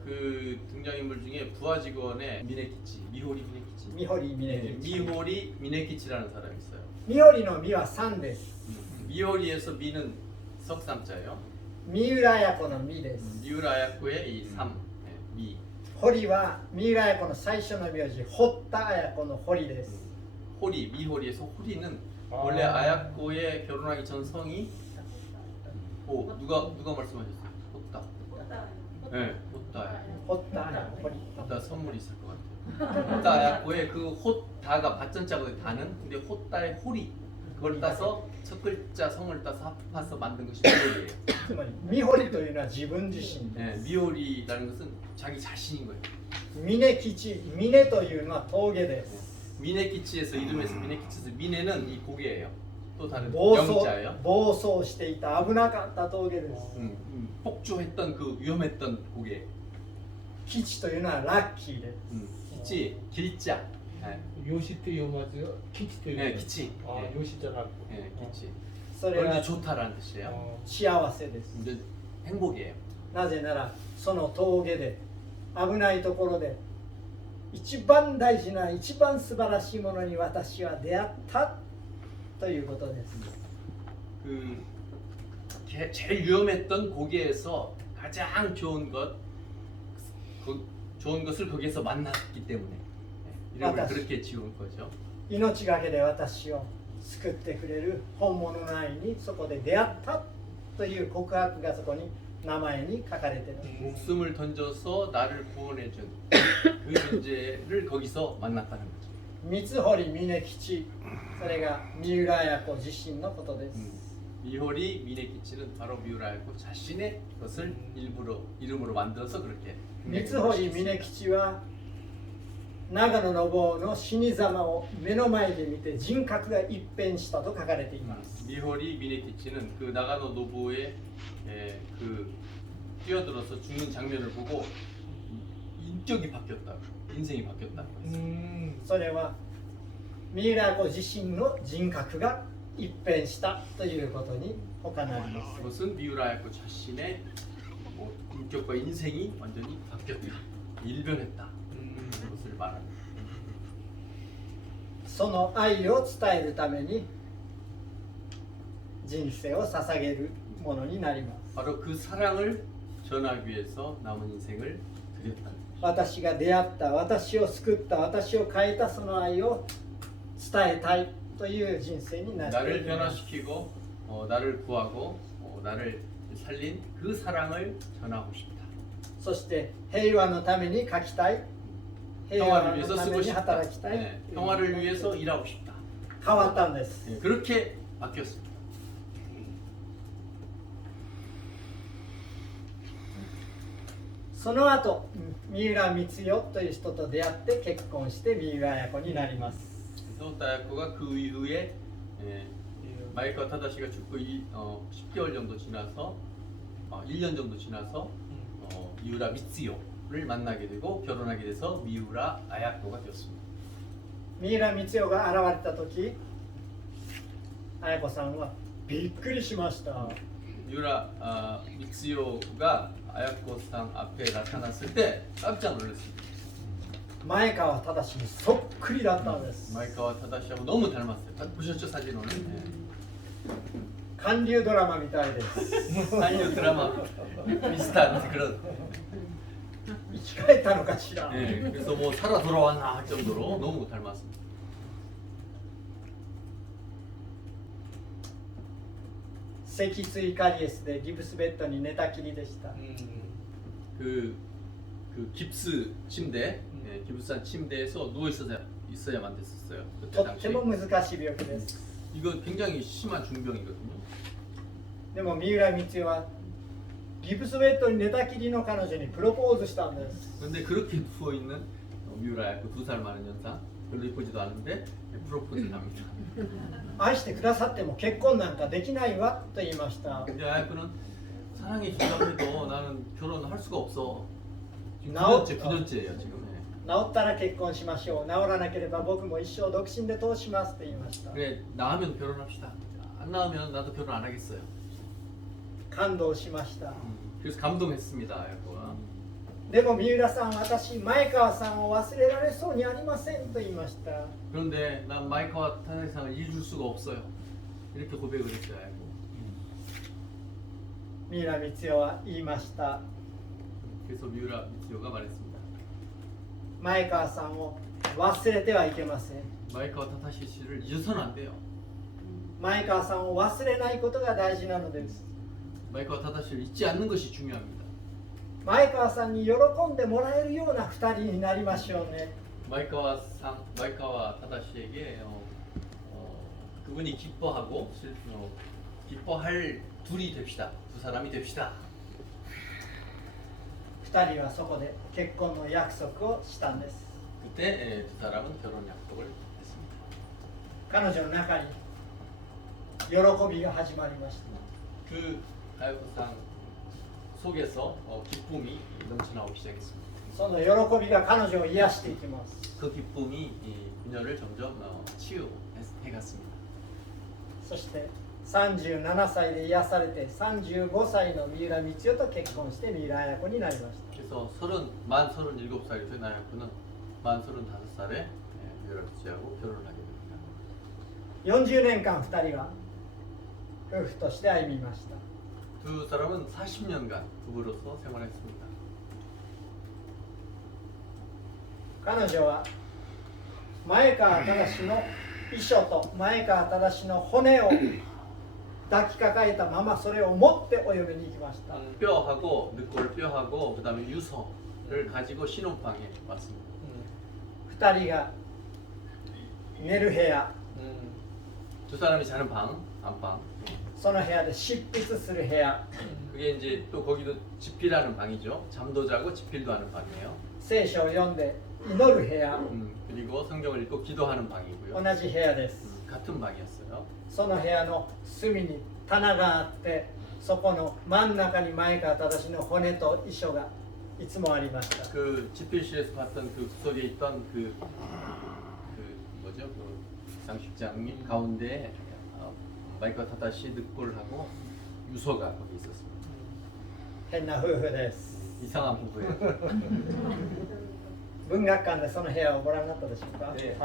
그 등장인물 중에 부하 직원의 미네키치, 미호리 미네키치. 三堀峰 네, 吉。 미호리 미네키치라는 사람이 있어요. 三堀の三は三です。 미호리에서 미는 석삼자예요. 三浦綾子の三です。 미우라야코의 이 삼, 네, 미. 堀は三浦綾子の最初の名字堀田綾子の堀です。 호리, 미호리에서 호리는 원래 아야코의 결혼하기 전 성이 누가 말씀하셨어요? 호따. 네, 호따. 堀田綾子堀。 호따 선물이 있을 것 같아요. 호따 아야코의 그 호따가 밭전자거든요. 다는. 근데 호따의 호리 그걸 따서 첫 글자 성을 따서 합해서 만든 것이 미호리예요. つまり三堀というのは自分自身で 네, 미호리라는 것은 자기 자신인 거예요. 峰吉峰というのは峠です。 미네키치에서 이름에서 미네키치에서 미네는 이 고개예요. 또 다른 暴走 영자예요. 暴走していた危なかった峠です。 폭주했던 그 위험했던 고개. 吉というのはラッキーです。 기치, 길자. 네, 요시트 요마즈 키치트 네, 기치. 아 네, 요시잖아. 네, 기치. それは 원래 좋다라는 뜻이에요. 幸せです。 근데 행복이에요. なぜならその峠で危ないところで一番大事な一番素晴らしいものに私は出会ったということです。 그 제일 위험했던 고개에서 가장 좋은 것을 거기에서 만났기 때문에 네, 이름을 맞았어. 그렇게 지은 거죠. 命がけで私を救ってくれる本物の愛にそこで出会ったという告白がそこに名前に書かれている。 목숨을 던져서 나를 구원해준 그 존재를 거기서 만났다는 거죠. 三堀峰吉、それが三浦綾子自身のことです。 미호리 미네키치는 바로 미우라야코 자신의 것을 일부러 이름으로 만들어서 그렇게 三堀峰吉は長野信夫の死に様を目の前で見て人格が一変したと書かれています。 미호리 미네키치는 그 나가노 노부의 그 뛰어들어서 죽는 장면을 보고 인격이 바뀌었다고, 인생이 바뀌었다고 했어요. それは三浦綾子自身の人格が一変したということに他なります。 그것은 미우라야코 자신의 인격과 인생이 완전히 바뀌었다, 일변했다. 그것을 말합니다. その愛を伝えるために人生を捧げるものになります。 바로 그 사랑을 전하기 위해서 남은 인생을 드렸다. 私が出会った私を救った私を変えたその愛を伝えたいという人生になってい 나를 ます。 변화시키고 나를 구하고 나를 살린 그 사랑을 전하고 싶다. そして平和のために書きたい平和 평화를 の 위해서 ため 쓰고 に 싶다. 働きたい、 네, 평화를 위해서 일하고 싶다. 変わったんです。 네, 그렇게 바뀌었습니다. その後三浦光代という人と出会って結婚して三浦綾子になります 그래서 다야코가 그 이후에 마이카 타다시가 죽고 10개월 정도 지나서 1년 정도 지나서 미우라 미츠요를 만나게 되고 결혼하게 돼서 미우라 아야코가 되었습니다. 三浦光代が現れた時綾子さんはびっくりしました 미우라 미츠요가 아야코さん 앞에 나타났을 때 깜짝 놀랐습니다. 前川忠にそっくりだったんです 마이카와 타다시하고 너무 닮았어요. 보셨죠 사진을? 네. 韓流ドラマみたいです 한류 드라마 비슷한 그런. 生き返ったのかしら 네, 그래서 뭐 살아 돌아왔나 할 정도로 너무 닮았습니다. 脊椎カリエスでギブスベッドに寝たきりでした 그 깁스 침대, 기부산 침대에서 누워 있어야만 됐었어요. と 그때 って 당시. も難しい病気です 이거 굉장히 심한 중병이거든요. でも三浦光代はギブスベッドに寝たきりの彼女にプロポーズしたんです 그런데 그렇게 누워 있는 미우라야 그 2살 많은 연상 별로 이쁘지도 않은데 프로포즈를 합니다. 愛してくださっても結婚なんかできないわと言いました 근데 아야쿠는 사랑해 준다고 해도 나는 결혼을 할 수가 없어. 지금 나오- 9년째예요 지금. 네. 治ったら結婚しましょう治らなければ僕も一生独身で通しますと言いました 그래 나으면 결혼합시다. 안 나으면 나도 결혼 안 하겠어요. 感動しました 그래서 감동했습니다 아야쿠가. でも三浦さん私前川さんを忘れられそうにありませんと言いました 그런데 난 마이카와 타다상을 잊을 수가 없어요. 이렇게 고백을 했어요. 아야쿠. 三浦光代は言いました 그래서 미우라 미츠요가 말했습니다. 前川さんを忘れてはいけません 마이카와 타다시 씨를 잊어서는 안 돼요. 前川さんを忘れないことが大事なのです 마이카와 타다시를 잊지 않는 것이 중요합니다. 前川さんに喜んでもらえるような2人になりましょうね 마이카와 타다시에게 그분이 기뻐하고 기뻐할 둘이 됩시다. 두 사람이 됩시다. 2人はそこで結婚の約束をしたんです 그때 두 사람은 결혼 약속을 했습니다. 彼女の中に喜びが始まりました 그 아야코상 속에서 기쁨이 넘쳐나오기 시작했습니다. その喜びが彼女を癒していきます 그 기쁨이 그녀를 점점 치유해갔습니다. そして37歳で癒されて35歳の三浦光代と結婚して三浦綾子になりました 그래서 만 37살이 된 아야코는 만 35살에 미우라미츠하고 결혼을 하게 됩니다. 40年間2人は夫婦として歩みました 두 사람은 40년간 부부로서 생활했습니다. 彼女は前川忠の遺書と前川忠の骨を抱きかかえたままそれを持ってお嫁に行きました 뼈하고 늑골 뼈하고 그다음에 유서를 가지고 신혼방에 왔습니다. 2人が寝る部屋 두 사람이 자는 방, 안방. その部屋で執筆する部屋 그게 이제 또 거기도 집필하는 방이죠. 잠도 자고 집필도 하는 방이에요. 聖書を読んで祈る部屋 그리고 성경을 읽고 기도하는 同 방이고요. じ部屋です 같은 방이었어요. その部屋の隅に棚があってそこの真ん中に前川忠の骨と遺書がいつもありました 그 집필실에서 봤던 그 구석에 있던 그 뭐죠? 그 장식장 가운데 마이카 타다시 늑골하고 유서가 거기 있었습니다. 変な夫婦です 이상한 부부예요. 文学館でその部屋をご覧になったでしょうか 네.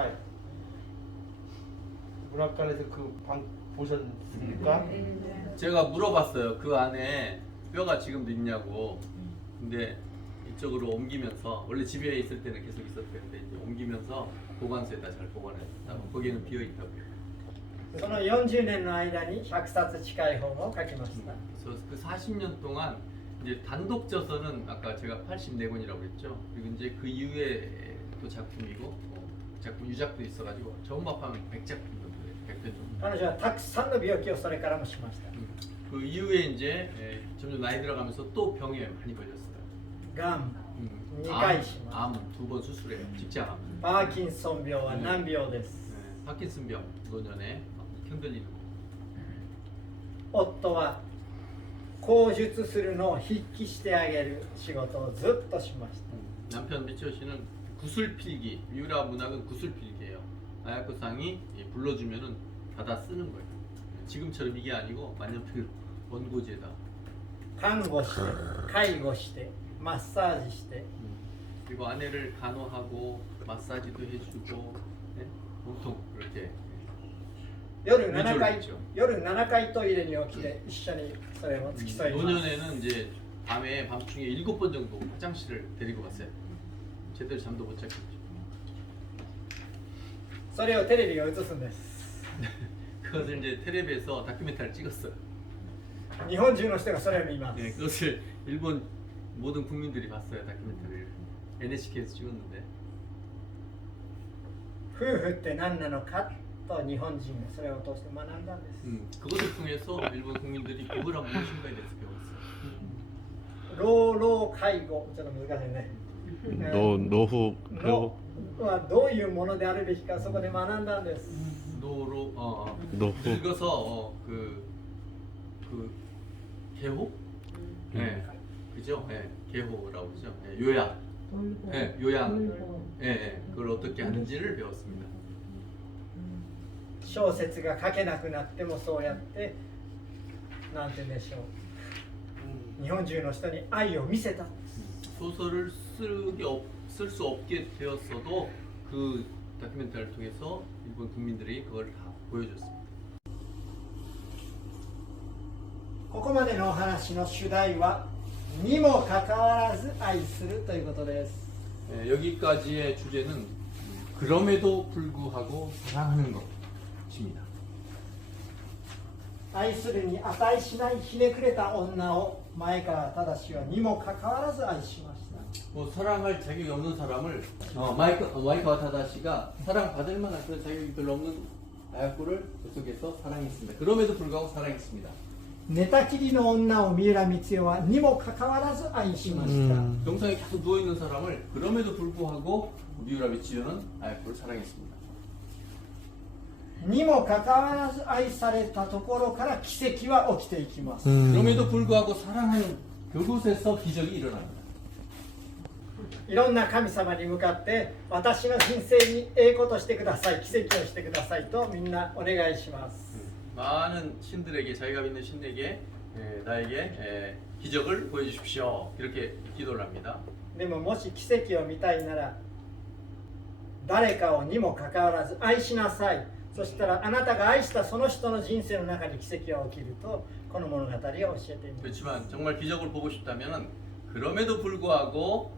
문학관에서 그 방 보셨습니까? 제가 물어봤어요. 그 안에 뼈가 지금도 있냐고. 근데 이쪽으로 옮기면서 원래 집에 있을 때는 계속 있었는데 이제 옮기면서 보관소에다 잘 보관했다고. 거기에는 비어 있다고요. その40年の間に100冊近い本を書きました 그래서 그 40년 동안 이제 단독 저서는 아까 제가 84권이라고 했죠. 그리고 이제 그 이후에 또 작품이고 작품 유작도 있어가지고 전부 합하면 100작품 정도 돼요. 100편 정도. 彼女はたくさんの病気をそれからもしました 그 이후에 이제 점점 나이 들어가면서 또 병에 많이 걸렸어요. がん 2 암, 回します。 암 2번 수술해요. 직장암. パーキンソン病は難病です。 네, 파킨슨병 노년에 흔들리는 거. 夫は口述するのを筆記してあげる仕事をずっとしました。 남편 미치오 씨는 구슬필기, 미우라 문학은 구슬필기예요. 아야코상이 불러주면은 받아 쓰는 거예요. 지금처럼 이게 아니고 만년필 원고지에다. 看護して介護してマッサージして 그리고 아내를 간호하고 마사지도 해주고 네? 보통 그렇게 夜7回 위조를 했죠. 夜7回トイレに起きて一緒にそれを付き添います。 노년에는 이제 밤에 밤중에 7번 정도 화장실을 데리고 갔어요. 제대로 잠도 못 잤겠죠. それをテレビが映すんです。 그것을 이제 텔레비에서 다큐멘터리를 찍었어요. 日本中の人がそれを見ます。 네, 그것을 일본 모든 국민들이 봤어요. 다큐멘터리를 NHK에서 찍었는데 夫婦って何なのかと日本人がそれを通して学んだんです。 그것을 통해서 일본 국민들이 부부란 무엇인가에 대해서 배웠어요. 老老介護ちょっと難しいね。 노후 그리고 のはどういうものであるべきかそこで学んだんです。 노로 노후 늙어서 그 개호? 네, 그죠? 네, 개호라고 그러죠. 네, 요양, 네, 요양, 네, 그걸 어떻게 하는지를 배웠습니다. 小説が書けなくなってもそうやってなんて言うんでしょう。日本中の人に愛を見せた。 소설을 쓸 수 없게 되었어도 그 다큐멘터리를 통해서 일본 국민들이 그걸 다 보여줬습니다. ここまでのお話の主題はにもかかわらず愛するということです。 네, 여기까지의 주제는 그럼에도 불구하고 사랑하는 것입니다. 愛するに値しないひねくれた女を前川忠はにもかかわらず愛しました。 뭐 사랑할 자격이 없는 사람을 마이카와 타다시가 사랑받을 만한 그런 자격이 별로 없는 아야코를 계속해서 사랑했습니다. 그럼에도 불구하고 사랑했습니다. 寝たきりの女を三浦光代はにもかかわらず愛しました。 병상에 계속 누워 있는 사람을 그럼에도 불구하고 미우라 미치요는 아야코를 사랑했습니다. にもかかわらず愛されたところから奇跡は起きていきます。 그럼에도 불구하고 사랑하는 그곳에서 기적이 일어납니다. いろんな神様に向かって私の人生にええことしてください、奇跡をしてくださいとみんなお願いします。 많은 신들에게 자기가 믿는 신에게 나에게 기적을 보여주십시오. 이렇게 기도를 합니다. でももし奇跡を見たいなら誰かをにもかかわらず愛しなさい。そしたらあなたが愛したその人の人生の中に奇跡が起きるとこの物語を教えています。 그렇지만 정말 기적을 보고 싶다면 그럼에도 불구하고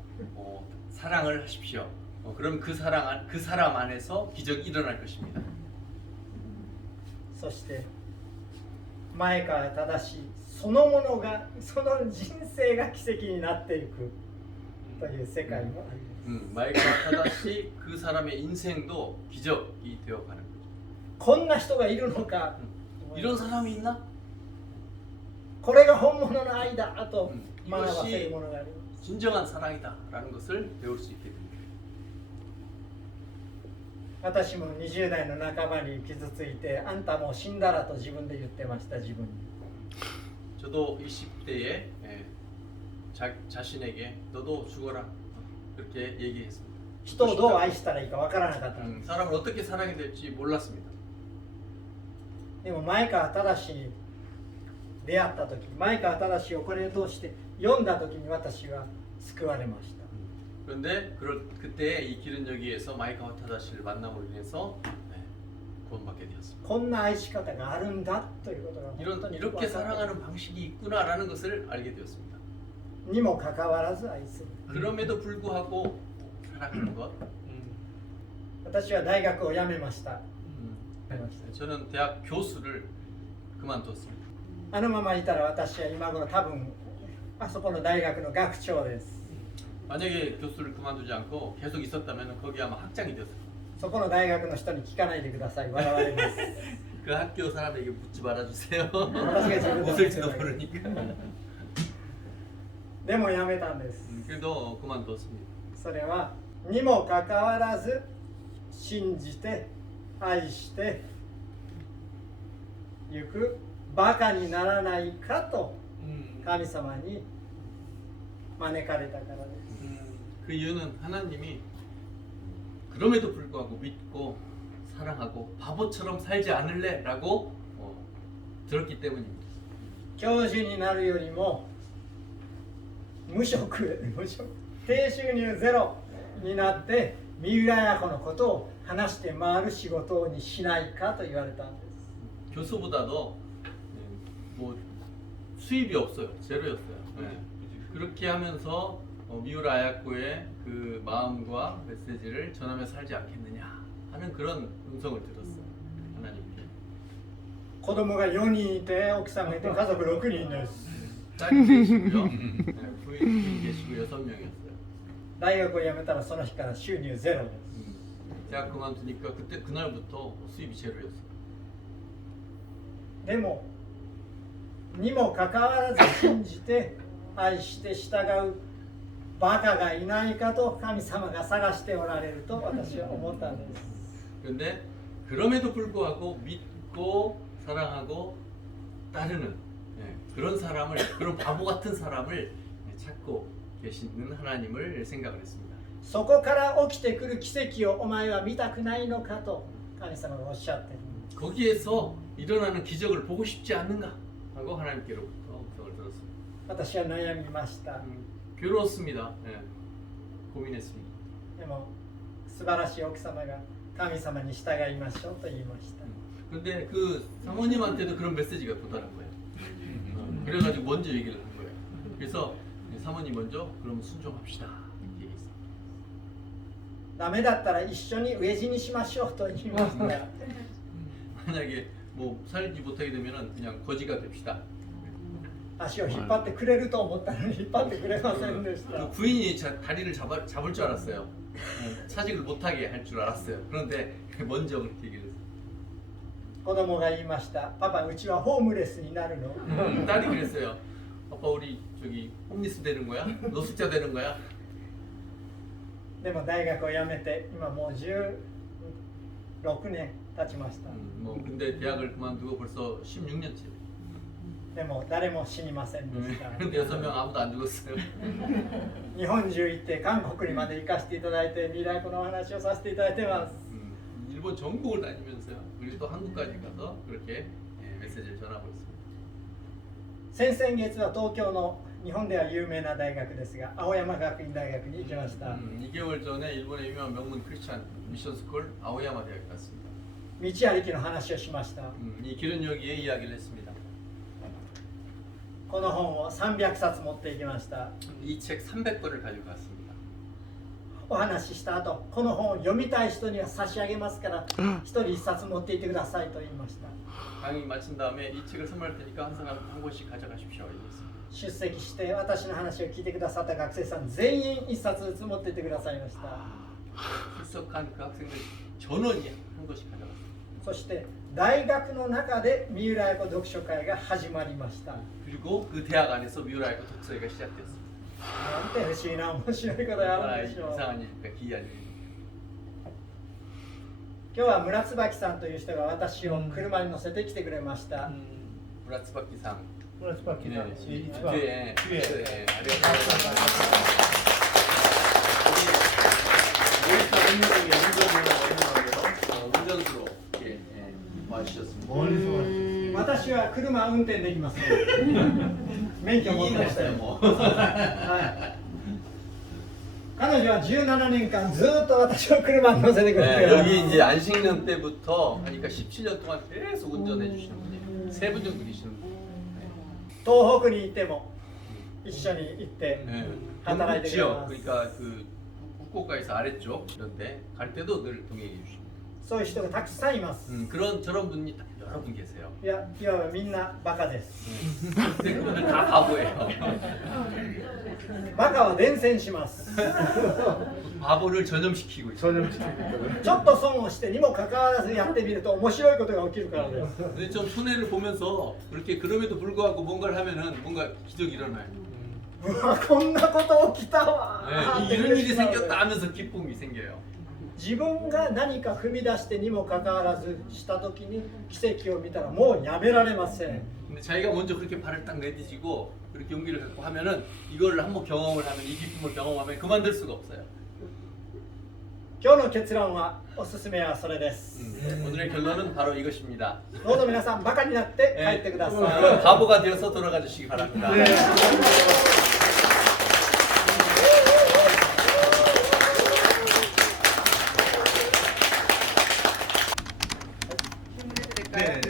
사랑을 하십시오. 그럼 그 사람 안에서 기적이 일어날 것입니다. そして前川正そのものがその人生が奇跡になっていくという世界もあります。 마이카와 타다시 그 사람의 인생도 기적이 되어가는 거죠. こんな人がいるのか、 이런 사람이 있나? これが本物の愛だと学ばせるものがあります。 진정한 사랑이다라는 것을 배울 수 있게 됩니다. 私も20代の半ばに傷ついてあんたもう死んだらと自分で言ってました自分に。 저도 20대에 자신에게 너도 죽어라 그렇게 얘기했습니다. 人をどう愛したらいいかわからなかった。 사람을 어떻게 사랑해야 될지 몰랐습니다. でも前川正に出会った時、前川正をこれを通して読んだ時に私は救われました。 그런데 그때 이 길은 여기에서 마이카와 타다시를 만남으로 인해서 구원받게 되었습니다. こんな愛し方があるんだということが本当に 이렇게 사랑하는 방식이 있구나라는 것을 알게 되었습니다. にもかかわらず愛する。 그럼에도 불구하고 사랑하는 것. 私は大学を辞めました。 저는 대학 교수를 그만뒀습니다. あのままいたら私は今頃多分あそこの大学の学長です。 만약에 교수를 그만두지 않고 계속 있었다면 거기 아마 학장이 되었을 거예요. そこの大学の人に聞かないでください。笑われます。 그 학교 사람에게 묻지 말아주세요. 웃을지도 웃을지도 모르니까. でもやめたんです。 그래도 그만뒀습니다. それはにもかかわらず信じて愛してゆくバカにならないかと神様に招かれたからです。 그 이유는 하나님이 그럼에도 불구하고 믿고 사랑하고 바보처럼 살지 않을래라고 들었기 때문입니다. 教授になるよりも無職低収入ゼロになって三浦綾子のことを話して回る仕事にしないかと言われたんです。 교수보다도 뭐 수입이 없어요. 제로였어요. 그렇게 하면서 미우라 아야코의 그 마음과 메시지를 전하며 살지 않겠느냐 하는 그런 음성을 들었어요. 하나님께. 子供が4人いて奥さんがいて家族6人です。 딸이 계시고요. 부인이 계시고 6명이었어요. 大学を辞めたらその日から収入ゼロです。 대학 그만두니까 그때 그날부터 수입이 제로였어요. でもにもかかわらず信じて愛して従うバカがいないかと神様が探しておられると私は思ったんです。 그런데 그럼에도 불구하고 믿고 사랑하고 따르는 그런 사람을, 그런 바보 같은 사람을 찾고 계시는 하나님을 생각을 했습니다. そこから起きてくる奇跡をお前は見たくないのかと神様がおっしゃっている。 거기에서 일어나는 기적을 보고 싶지 않는가 하고 하나님께로부터 음성을 들었습니다. 私は悩みました。 괴로웠습니다. 고민했습니다. でも素晴らしい奥様が神様に従いましょうと言いました。 근데 그 사모님한테도 그런 메시지가 도달한 거예요. 그래가지고 먼저 얘기를 한 거예요. 그래서 사모님 먼저 그럼 순종합시다 이렇게 얘기했어요. ダメだったら一緒に飢え死にしましょうと言いました。 만약에 뭐 살지 못하게 되면은 그냥 거지가 됩시다. 足を引っ張ってくれると思ったのに引っ張ってくれませんでし 그 た。 부인이 다리를 잡을 줄 알았어요. 사직을 못하게 할 줄 알았어요. 그런데 먼저 그렇게 얘기를 했어요. 子供が言いました。パパ、うちはホームレスになるの？ 딸이 그랬어요. 아빠 우리 저기 홈리스 되는 거야? 노숙자 되는 거야? でも大学を辞めて今もう16年経ちました。 뭐 근데 대학을 그만두고 벌써 16년째. でも誰も死にませんでした。 근데 6명 아무도 안 죽었어요. 日本中行って韓国にまで行かせていただいて未来このお話をさせていただいてます。 일본 전국을 다니면서요. 그리고 또 한국까지 가서 그렇게 메시지를 전하고 있습니다. 先々月は東京の日本では有名な大学ですが青山学院大学に行きました。 2개월 전에 일본의 유명한 명문 크리스찬 미션 스쿨 아오야마 대학에 갔습니다. 道歩きの話をしました。 이 길은 여기에 이야기를 했습니다. この本を300冊持っていきました。 이 책 300권을 가지고 갔습니다. お話しした後、この本を読みたい人には差し上げますから一人一冊持っていってくださいと言いました。 강의 마친 다음에 이 책을 선물할 테니까 한 사람 한 권씩 가져가십시오. 이랬습니다. 出席して私の話を聞いてくださった学生さん全員一冊ずつ持っていってくださいました。 출석한 그 학생들 전원이 한 권씩 가져갔습니다. そして大学の中で三浦綾子読書会が始まりました。 그리고 그 대학 안에서 미우라이코 독서회가 시작됐습니다. なんて不思議な面白いことやるんでしょう。 이상한 일입니까? 기이한 일입니까? 今日は村椿さんという人が私を車に乗せてきてくれました。 브라츠바키상. 브라츠바키 네, 이치바 뒤에. 뒤에. 네, 운전수로 이렇게 와주셨습니다. 멀리서 왔어요. 私は車運転できます。免許持ってましたよ。 뭐. はい。彼女は17年間ずっと私を車に乗せてくれ 네, て、 여기 이제 안식년 때부터 하니까 17년 동안 계속 운전해 주시는 분이 3분 정도 계시는 분. 東北に行っても一緒に行って 네. 働い 경북 てくれ 지역 ます。 그러니까 그 후쿠오카에서 아래쪽 이런데 갈 때도 늘 동행해 주십니다. そういう人がたくさんいます。 그런 저런 분이 여러 분 계세요. いやばみんなバカです。 근데 그분들 다 바보예요. バカは伝染します。 바보를 전염시키고 있어요. 전염시키니까. ちょっと損をしてにもかかわらずやってみると面白いことが起きるからです。 근데 좀 손해를 보면서 그렇게 그럼에도 불구하고 뭔가를 하면은 뭔가 기적이 일어나요. うわこんなこと起きたわ 네, 이런 일이 생겼다 하면서 기쁨이 생겨요. 自分が何か踏み出してにもかかわらずした時に奇跡を見たらもうやめられません 근데 자기가 먼저 그렇게 발을 딱 내디지고 그렇게 용기를 갖고 하면은 이걸 한번 경험을 하면 이 기쁨을 경험하면 그만둘 수가 없어요. 今日の結論はおすすめはそれです 오늘의 결론은 바로 이것입니다. どうぞ皆さんバカになって帰ってください 여러분 바보가 되어서 돌아가 주시기 바랍니다. 질문을 드릴까요? 네.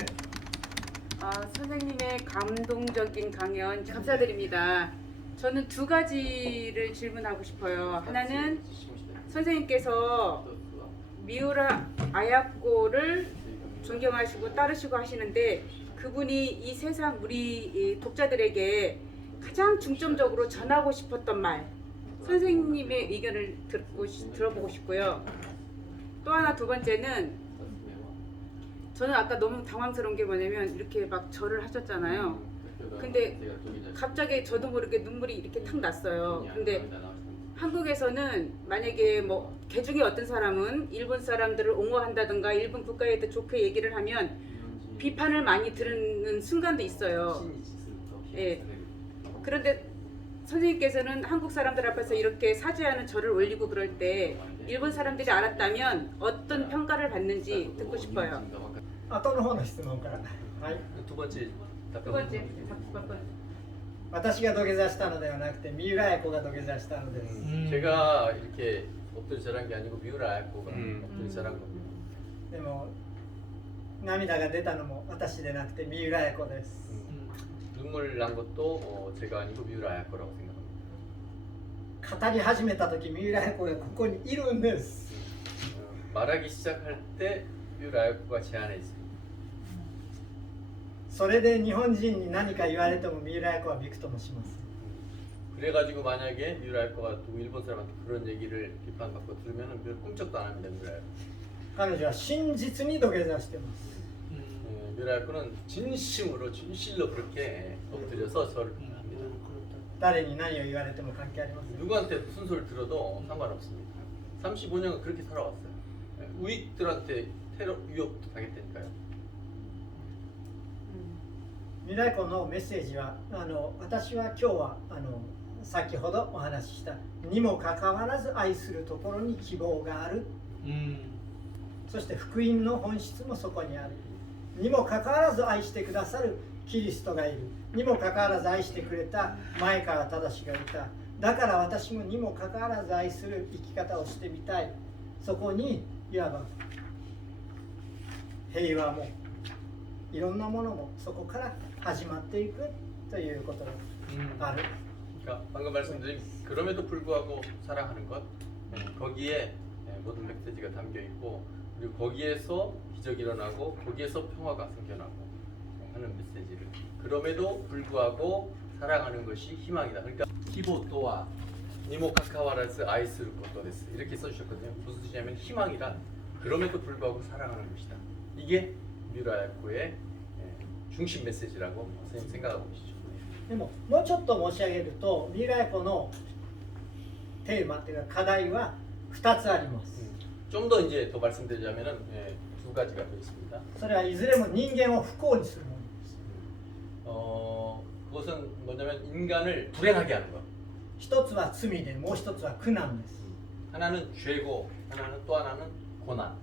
선생님의 감동적인 강연 감사드립니다. 저는 두 가지를 질문하고 싶어요. 하나는 선생님께서 미우라 아야코를 존경하시고 따르시고 하시는데 그분이 이 세상 우리 이 독자들에게 가장 중점적으로 전하고 싶었던 말 선생님의 의견을 들어보고 싶고요. 또 하나 두 번째는 저는 아까 너무 당황스러운 게 뭐냐면 이렇게 막 절을 하셨잖아요. 근데 갑자기 저도 모르게 눈물이 이렇게 탁 났어요. 근데 한국에서는 만약에 뭐 개중에 어떤 사람은 일본 사람들을 옹호한다든가 일본 국가에 대해 좋게 얘기를 하면 비판을 많이 들은 순간도 있어요. 예. 그런데 선생님께서는 한국 사람들 앞에서 이렇게 사죄하는 절을 올리고 그럴 때 일본 사람들이 알았다면 어떤 평가를 받는지 듣고 싶어요. 後の方の質問から、はい、 두 번째 두 답변. 번째. 私が土下座したのではなくて三浦綾子が土下座したのです 제가 이렇게 엎드려 절한 게 아니고 미우라 아야코가 엎드려 절한 겁니다. でも涙が出たのも私でなくて三浦綾子です 눈물 난 것도 제가 아니고 미우라 아야코라고 생각합니다. 語り始めた時三浦綾子がここにいるんです 말하기 시작할 때 미우라 아야코가 제 안에 있습니다. それで日本人に何か言われても三浦綾子はびくともします 그래가지고 만약에 미우라 아야코가 누구 일본 사람한테 그런 얘기를 비판받고 들으면은 별 꿈쩍도 안 합니다. 미우라 아야코. 彼女は真実に土下座してます 미우라 아야코는 진심으로 진실로 그렇게 엎드려서 절을 합니다. 誰に何を言われても関係ありません 누구한테 무슨 소리 들어도 상관없습니다. 35년은 그렇게 살아왔어요. 우익들한테 테러 위협도 당했다니까요. 未来子のメッセージは私は今日は先ほどお話ししたにもかかわらず愛するところに希望がある、そして福音の本質もそこにあるにもかかわらず愛してくださるキリストがいるにもかかわらず愛してくれた前川忠がいただから私もにもかかわらず愛する生き方をしてみたいそこにいわば平和もいろんなものもそこから始まっていくということがある 그러니까 방금 말씀드린 그럼에도 불구하고 사랑하는 것 거기에 모든 메시지가 담겨 있고 그리고 거기에서 기적이 일어나고 거기에서 평화가 생겨나고 하는 메시지를 그럼에도 불구하고 사랑하는 것이 희망이다. 그러니까 히보토와 니모카카와라즈 아이스를 것도 됐어 이렇게 써주셨거든요. 무슨 뜻이냐면 희망이란 그럼에도 불구하고 사랑하는 것이다. 이게 미우라야코의 중심 메시지라고 선생님 생각하고 계시죠. でももうちょっと申し上げると未来子のテーマというか課題は2つあります 좀 더 이제 더 말씀드리자면은 두 가지가 더 있습니다. それはいずれも人間を不幸にするものです 그것은 뭐냐면 인간을 불행하게 하는 것. 一つは罪でもう一つは苦難です 하나는 죄고 하나는 또 하나는 고난.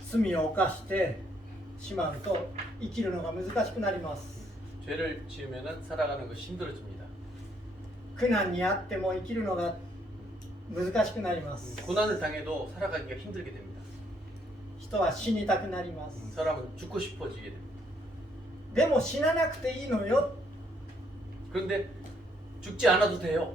罪を犯してしまうと生きるのが難しくなります 죄를 지으면은 살아가는 것이 힘들어집니다. 苦難にあっても生きるのが難しくなります 고난을 당해도 살아가기가 힘들게 됩니다. 人は死にたくなります 사람은 죽고 싶어지게 됩니다. でも死ななくていいのよ 그런데 죽지 않아도 돼요.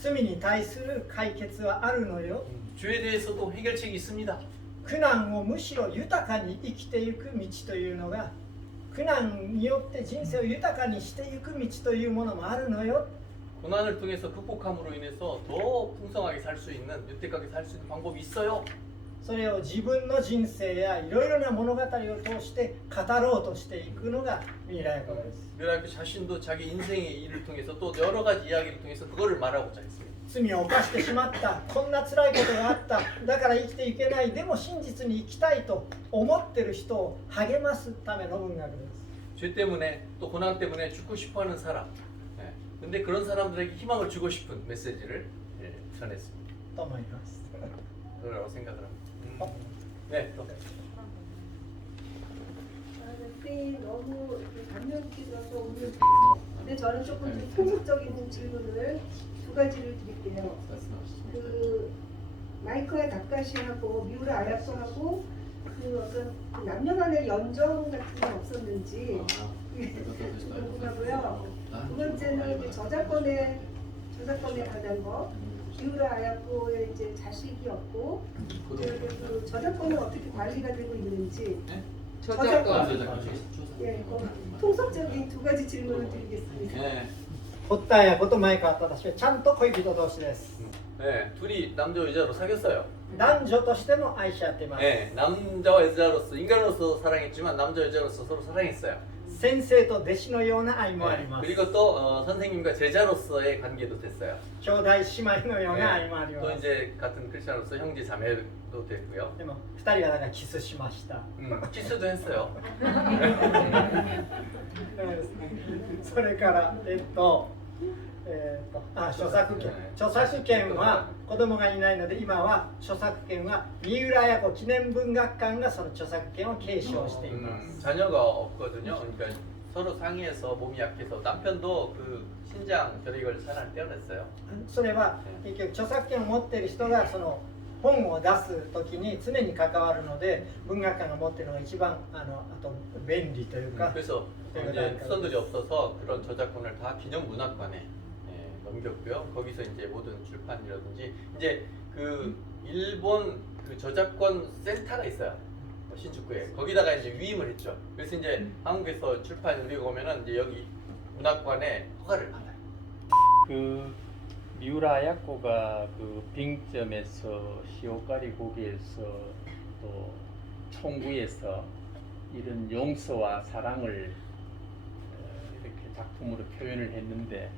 罪に対する解決はあるのよ 죄에 대해서도 해결책이 있습니다. 苦難をむしろ豊かに生きていく道というのが苦難によって人生を豊かにしていく道というものもあるのよ 고난을 통해서 극복함으로 인해서 더 풍성하게 살 수 있는 유택하게 살 수 있는 방법이 있어요. それを自分の人生やいろいろな物語を通して語ろうとしていくのがミイラヤコです。 미라야코 자신도 자기 인생의 일을 통해서 또 여러 가지 이야기를 통해서 그거를 말하고자 했습니다. 罪を犯してしまった、こんな辛いことがあった、だから生きていけない、でも真実に生きたいと思ってる人を励ますための文学です。 죄 때문에 또 고난 때문에 죽고 싶어하는 사람. 예. 근데 그런 사람들에게 희망을 주고 싶은 메시지를 전했습니다. と思います。 그러라고 생각을 합니다. 네. 또. 그때 너무 감명 깊게 들어서 오늘 근데 저는 조금 좀 통속적인 질문을 두 가지를 드릴게요. 그 마이크와 다카시하고 미우라 아야토하고 그 어떤 그 남녀간의 연정 같은 건 없었는지 궁금하고요. 두 번째는 그 저작권에 관한 거. 미우라 아야토의 이제 자식이 없고 그 저작권은 어떻게 관리가 되고 있는지 저작권. 예, 통속적인 두 가지 질문을 드리겠습니다. 네. 堀田彩子と前川忠はちゃんと恋人同士です。 네. 둘이 남자 여자로 사귀었어요. 男女としても愛し合っています。 네. 남자와 여자로서 인간으로서 사랑했지만 남자 여자로서 서로 사랑했어요. 先生と弟子のような愛もあり 네. ます。 그리고 또 선생님과 제자로서의 관계도 됐어요. 兄弟姉妹のような愛もあり 또 ます。 이제 같은 크리스천으로서 형제 자매도 됐고요. でも2人はだからキスしました。 키스도 했어요. それから著作権。著作権は子供がいないので今は著作権は三浦綾子記念文学館がその著作権を継承しています。 자녀가 없거든요. 그러니까 서로 상의해서 몸이 약해서 남편도 그 신장 결핵을 잘 떼어냈어요. それは結局著作権を持っている人がその本を出す時に常に関わるので文学館が持っているのが一番あと便利というか 그래서 이제 수선들이 없어서 그런 저작권을 다 기념문학관에 넘겼고요. 거기서 이제 모든 출판이라든지 이제 그 일본 그 저작권 센터가 있어요. 신주쿠에 거기다가 이제 위임을 했죠. 그래서 이제 한국에서 출판 우리가 오면은 이제 여기 문학관에 허가를 받아요. 그 미우라 아야코가 그 빙점에서 시오카리 고개에서 또 총구에서 이런 용서와 사랑을 이렇게 작품으로 표현을 했는데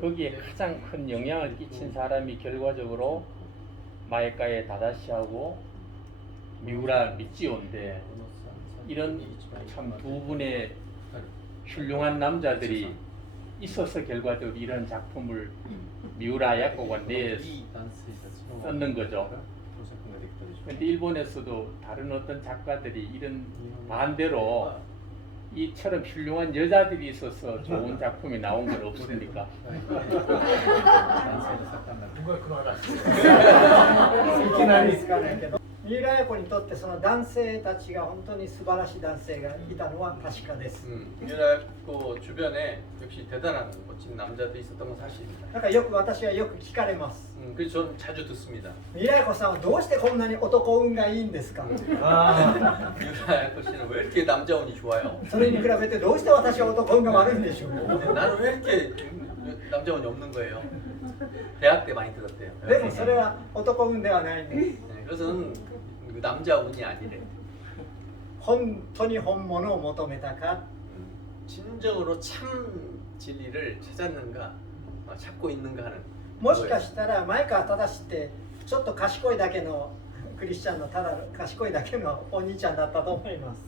거기에 가장 큰 영향을 끼친 사람이 결과적으로 마에카의 다다시하고 미우라 미찌오인데 이런 참 두 분의 훌륭한 남자들이 있어서 결과적으로 이런 작품을 미우라 아야코가 썼는 거죠. 근데 일본에서도 다른 어떤 작가들이 이런 반대로 이처럼 훌륭한 여자들이 있어서 좋은 작품이 나온 건 없습니까? 누가 그걸 알았어? いきなりつかないけど三浦綾子にとってその男性たちが本当に素晴らしい男性がいたのは確かです。 미우라야코 주변에 역시 대단한 멋진 남자들이 있었던 건 사실입니다. だから私はよく聞かれます。 그래서 저는 자주 듣습니다. 三浦綾子さんはどうしてこんなに男運がいいんですか。 미우라야코 씨는 왜 이렇게 남자 운이 좋아요? それに比べてどうして私は男運が悪いんでしょう。 나는 왜 이렇게 남자 운이 없는 거예요? 대학 때 많이 들었대요. でもそれは男運ではないんです。 네, 그것은 그 남자 운이 아니래. 本当に本物を求めたか。 진정으로 참 진리를 찾았는가, 찾고 있는가 하는. もしかしたら前川忠ってちょっと賢いだけのクリスチャンのただ賢いだけのお兄ちゃんだったと思います。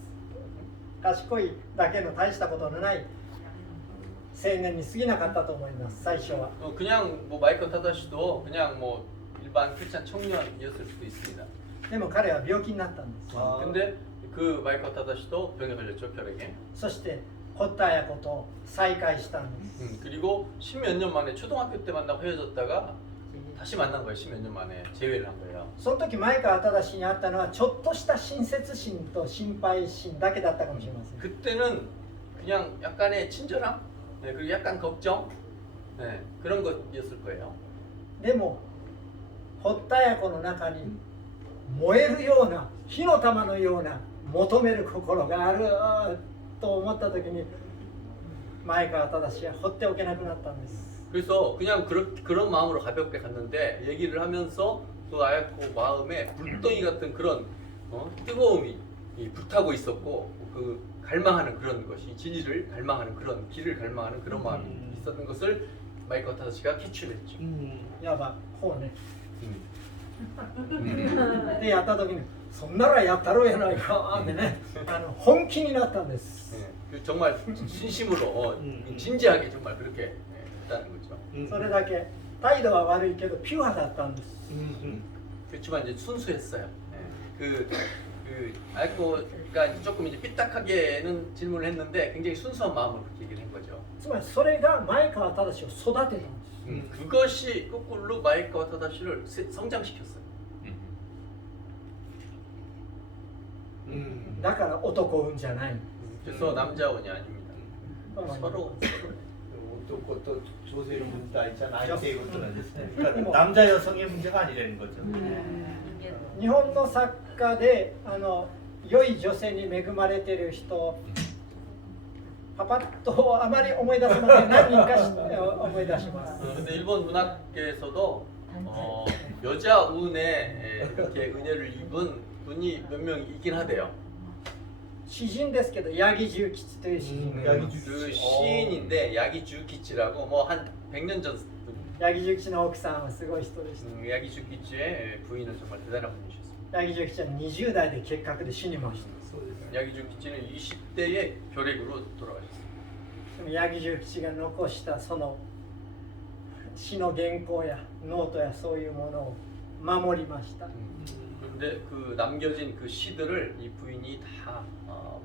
賢いだけの大したことのない青年に過ぎなかったと思います最初は。 그냥 뭐 마이클 타다시도 그냥 뭐 일반 크리스찬 청년이었을 수도 있습니다. でも彼は病気になったんです。 근데 그 마이클 타다시도 병에 걸렸죠, 혈액에. そして堀田綾子と再会したんです。 그리고 십몇 년 만에 초등학교 때 만나고 헤어졌다가 다시 만난 거예요. 십몇 년 만에 재회를 한 거예요. その時前川忠にあったのはちょっとした親切心と心配心だけだったかもしれません。 그때는 그냥 약간의 친절함, 네, 그리고 약간 걱정, 네, 그런 것이었을 거예요. でも堀田綾子の中に燃えるような火の玉のような求める心があると思った時に前川忠は放っておけなくなったんです。 그래서 그냥 그런 마음으로 가볍게 갔는데 얘기를 하면서 그 아야코 마음에 불덩이 같은 그런 뜨거움이 불타고 있었고 그 갈망하는 그런 것이 진리를 갈망하는 그런 길을 갈망하는 그런 마음이 있었던 것을 마이코 타다시가 캐치를 했죠. いわばこうね 음. でやった時にそんならやったろうやないかってね本気になったんです 예, 그 정말 진심으로 진지하게 정말 그렇게 했다는 거죠. それだけ態度は悪いけどピュアだったんです 그렇지만 이제 순수했어요. 그 아이코가 조금 이제 삐딱하게는 질문을 했는데 굉장히 순수한 마음으로 그렇게 얘기를 한 거죠. つまりそれが前川正を育てたんです 그것이 거꾸로 마이카와 타다시를 성장시켰어요. だから男を産んじゃない 그래서 남자원이 아닙니다. 서로 또 조세의 문제가 있잖아요. 아이의 것들은 그러니까 남자 여성의 문제가 아니라는 거죠. 日本の作家で良い女性に恵まれてる人パパッとあまり思い出せません何人か思い出します 근데 일본 문학계에서도 여자 운에 이렇게 은혜를 입은 분이 몇 명 있긴 하대요. 詩人ですけど八木重吉という詩人がいます 그 시인인데 야기주키치라고 뭐 한 100년 전 분. 八木重吉の奥さんはすごい人でした 야기주키치의 부인은 정말 대단한 분이셨습니다. 八木重吉は20代で結核で死にました 야기주키치는 20대에 결핵으로 돌아가셨어요. でも八木重吉が残したその詩の原稿やノートやそういうものを守りました 그런데 그 남겨진 그 시들을 이 부인이 다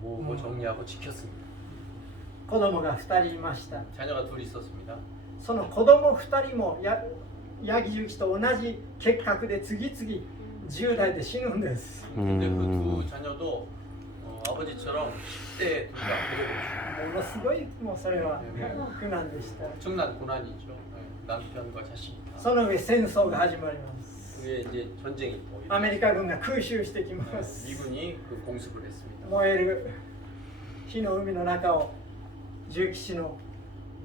모으고 정리하고 지켰습니다. 子供が2人いました 자녀가 둘 있었습니다. その子供2人も八木重吉と同じ結核で次々10代で死ぬんです 근데 그 두 자녀도 아버지처럼 10대에 둘 다 결핵을 ものすごいもうそれは苦難でした 엄청난 고난이죠. 남편과 자식이 다. その上戦争が始まります 그게 이제 전쟁이 또 アメリカ軍が空襲してきます 미군이 그 공습을 했습니다. 燃える火の海の中を重吉の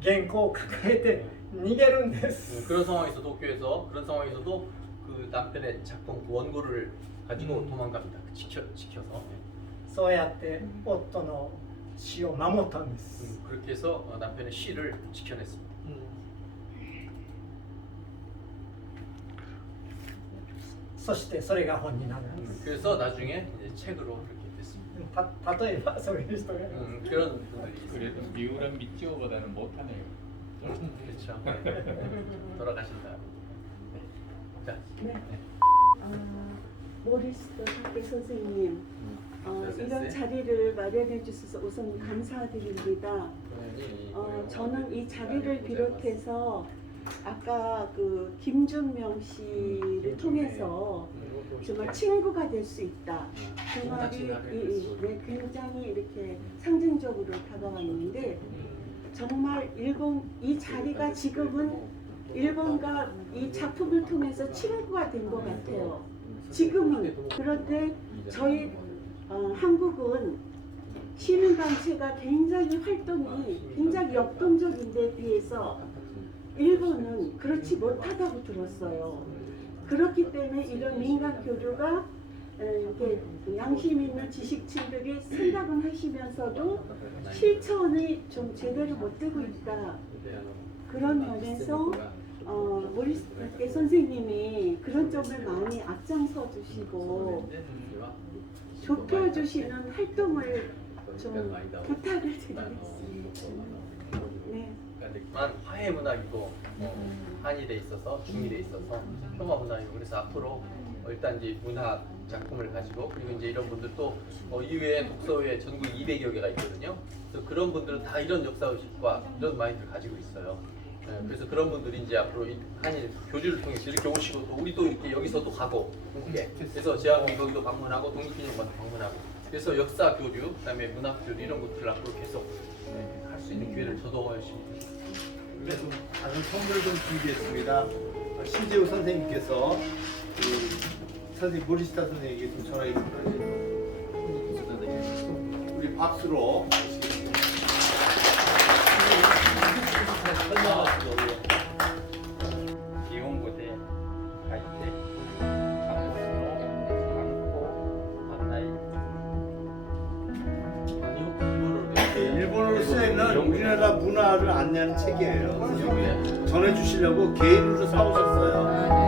原稿を抱えて逃げるんです 그런 상황에서 도쿄에서 그런 상황에서도 그 남편의 작품 그 원고를 가지고 도망갑니다. 지켜서 そうやって夫の死を守ったんです 그렇게 해서 남편의 시를 지켜냈습니다. そしてそれが本になるんです 그래서 나중에 이제 책으로 그렇게 됐습니다. 例えばそういう人がいます 그런 분들이 있어요. 그래도 미우라 미찌오보다는 못하네요. 그렇죠. 돌아가신다. 네. 자, 네. 모리스터 학계 선생님, 이런 자리를 마련해 주셔서 우선 감사드립니다. 저는 이 자리를 비롯해서 아까 그 김준명 씨를 통해서 정말 친구가 될 수 있다. 그 말이 굉장히 이렇게 상징적으로 다가왔는데 정말 일본 이 자리가 지금은 일본과 이 작품을 통해서 친구가 된 것 같아요. 지금은 그런데 저희 한국은 시민단체가 굉장히 활동이 굉장히 역동적인데 비해서 일본은 그렇지 못하다고 들었어요. 그렇기 때문에 이런 민간 교류가 이렇게 양심 있는 지식층들이 생각은 하시면서도 실천이 좀 제대로 못 되고 있다. 그런 면에서 모리스케 선생님이 그런 점을 많이 앞장서 주시고 좁혀주시는 활동을 좀 부탁을 드리겠습니다. 네. 화해 문학이고 한일에 있어서 중일에 있어서 평화 문학이고 그래서 앞으로 일단 이제 문학 작품을 가지고 그리고 이제 이런 분들도 이외에 독서회 전국 200여 개가 있거든요. 그래서 그런 분들은 다 이런 역사의식과 이런 마인드를 가지고 있어요. 그래서 그런 분들이 이제 앞으로 이 한일 교류를 통해서 이렇게 오시고 또 우리도 이렇게 여기서도 가고 그래서 제한미국도 방문하고 독립기념관도 방문하고 그래서 역사 교류, 그다음에 문학 교류 이런 것들을 앞으로 계속 할 수 있는 기회를 저도 열심히 그래서 다른 선물 좀 준비했습니다. 신재우 선생님께서 선생님 모리스타 선생님에게 좀 전화해 주세요. 우리 박수로 기용부대 갈 때 문화를 안내하는 책이에요. 선생님이 전해주시려고 개인으로 사오셨어요.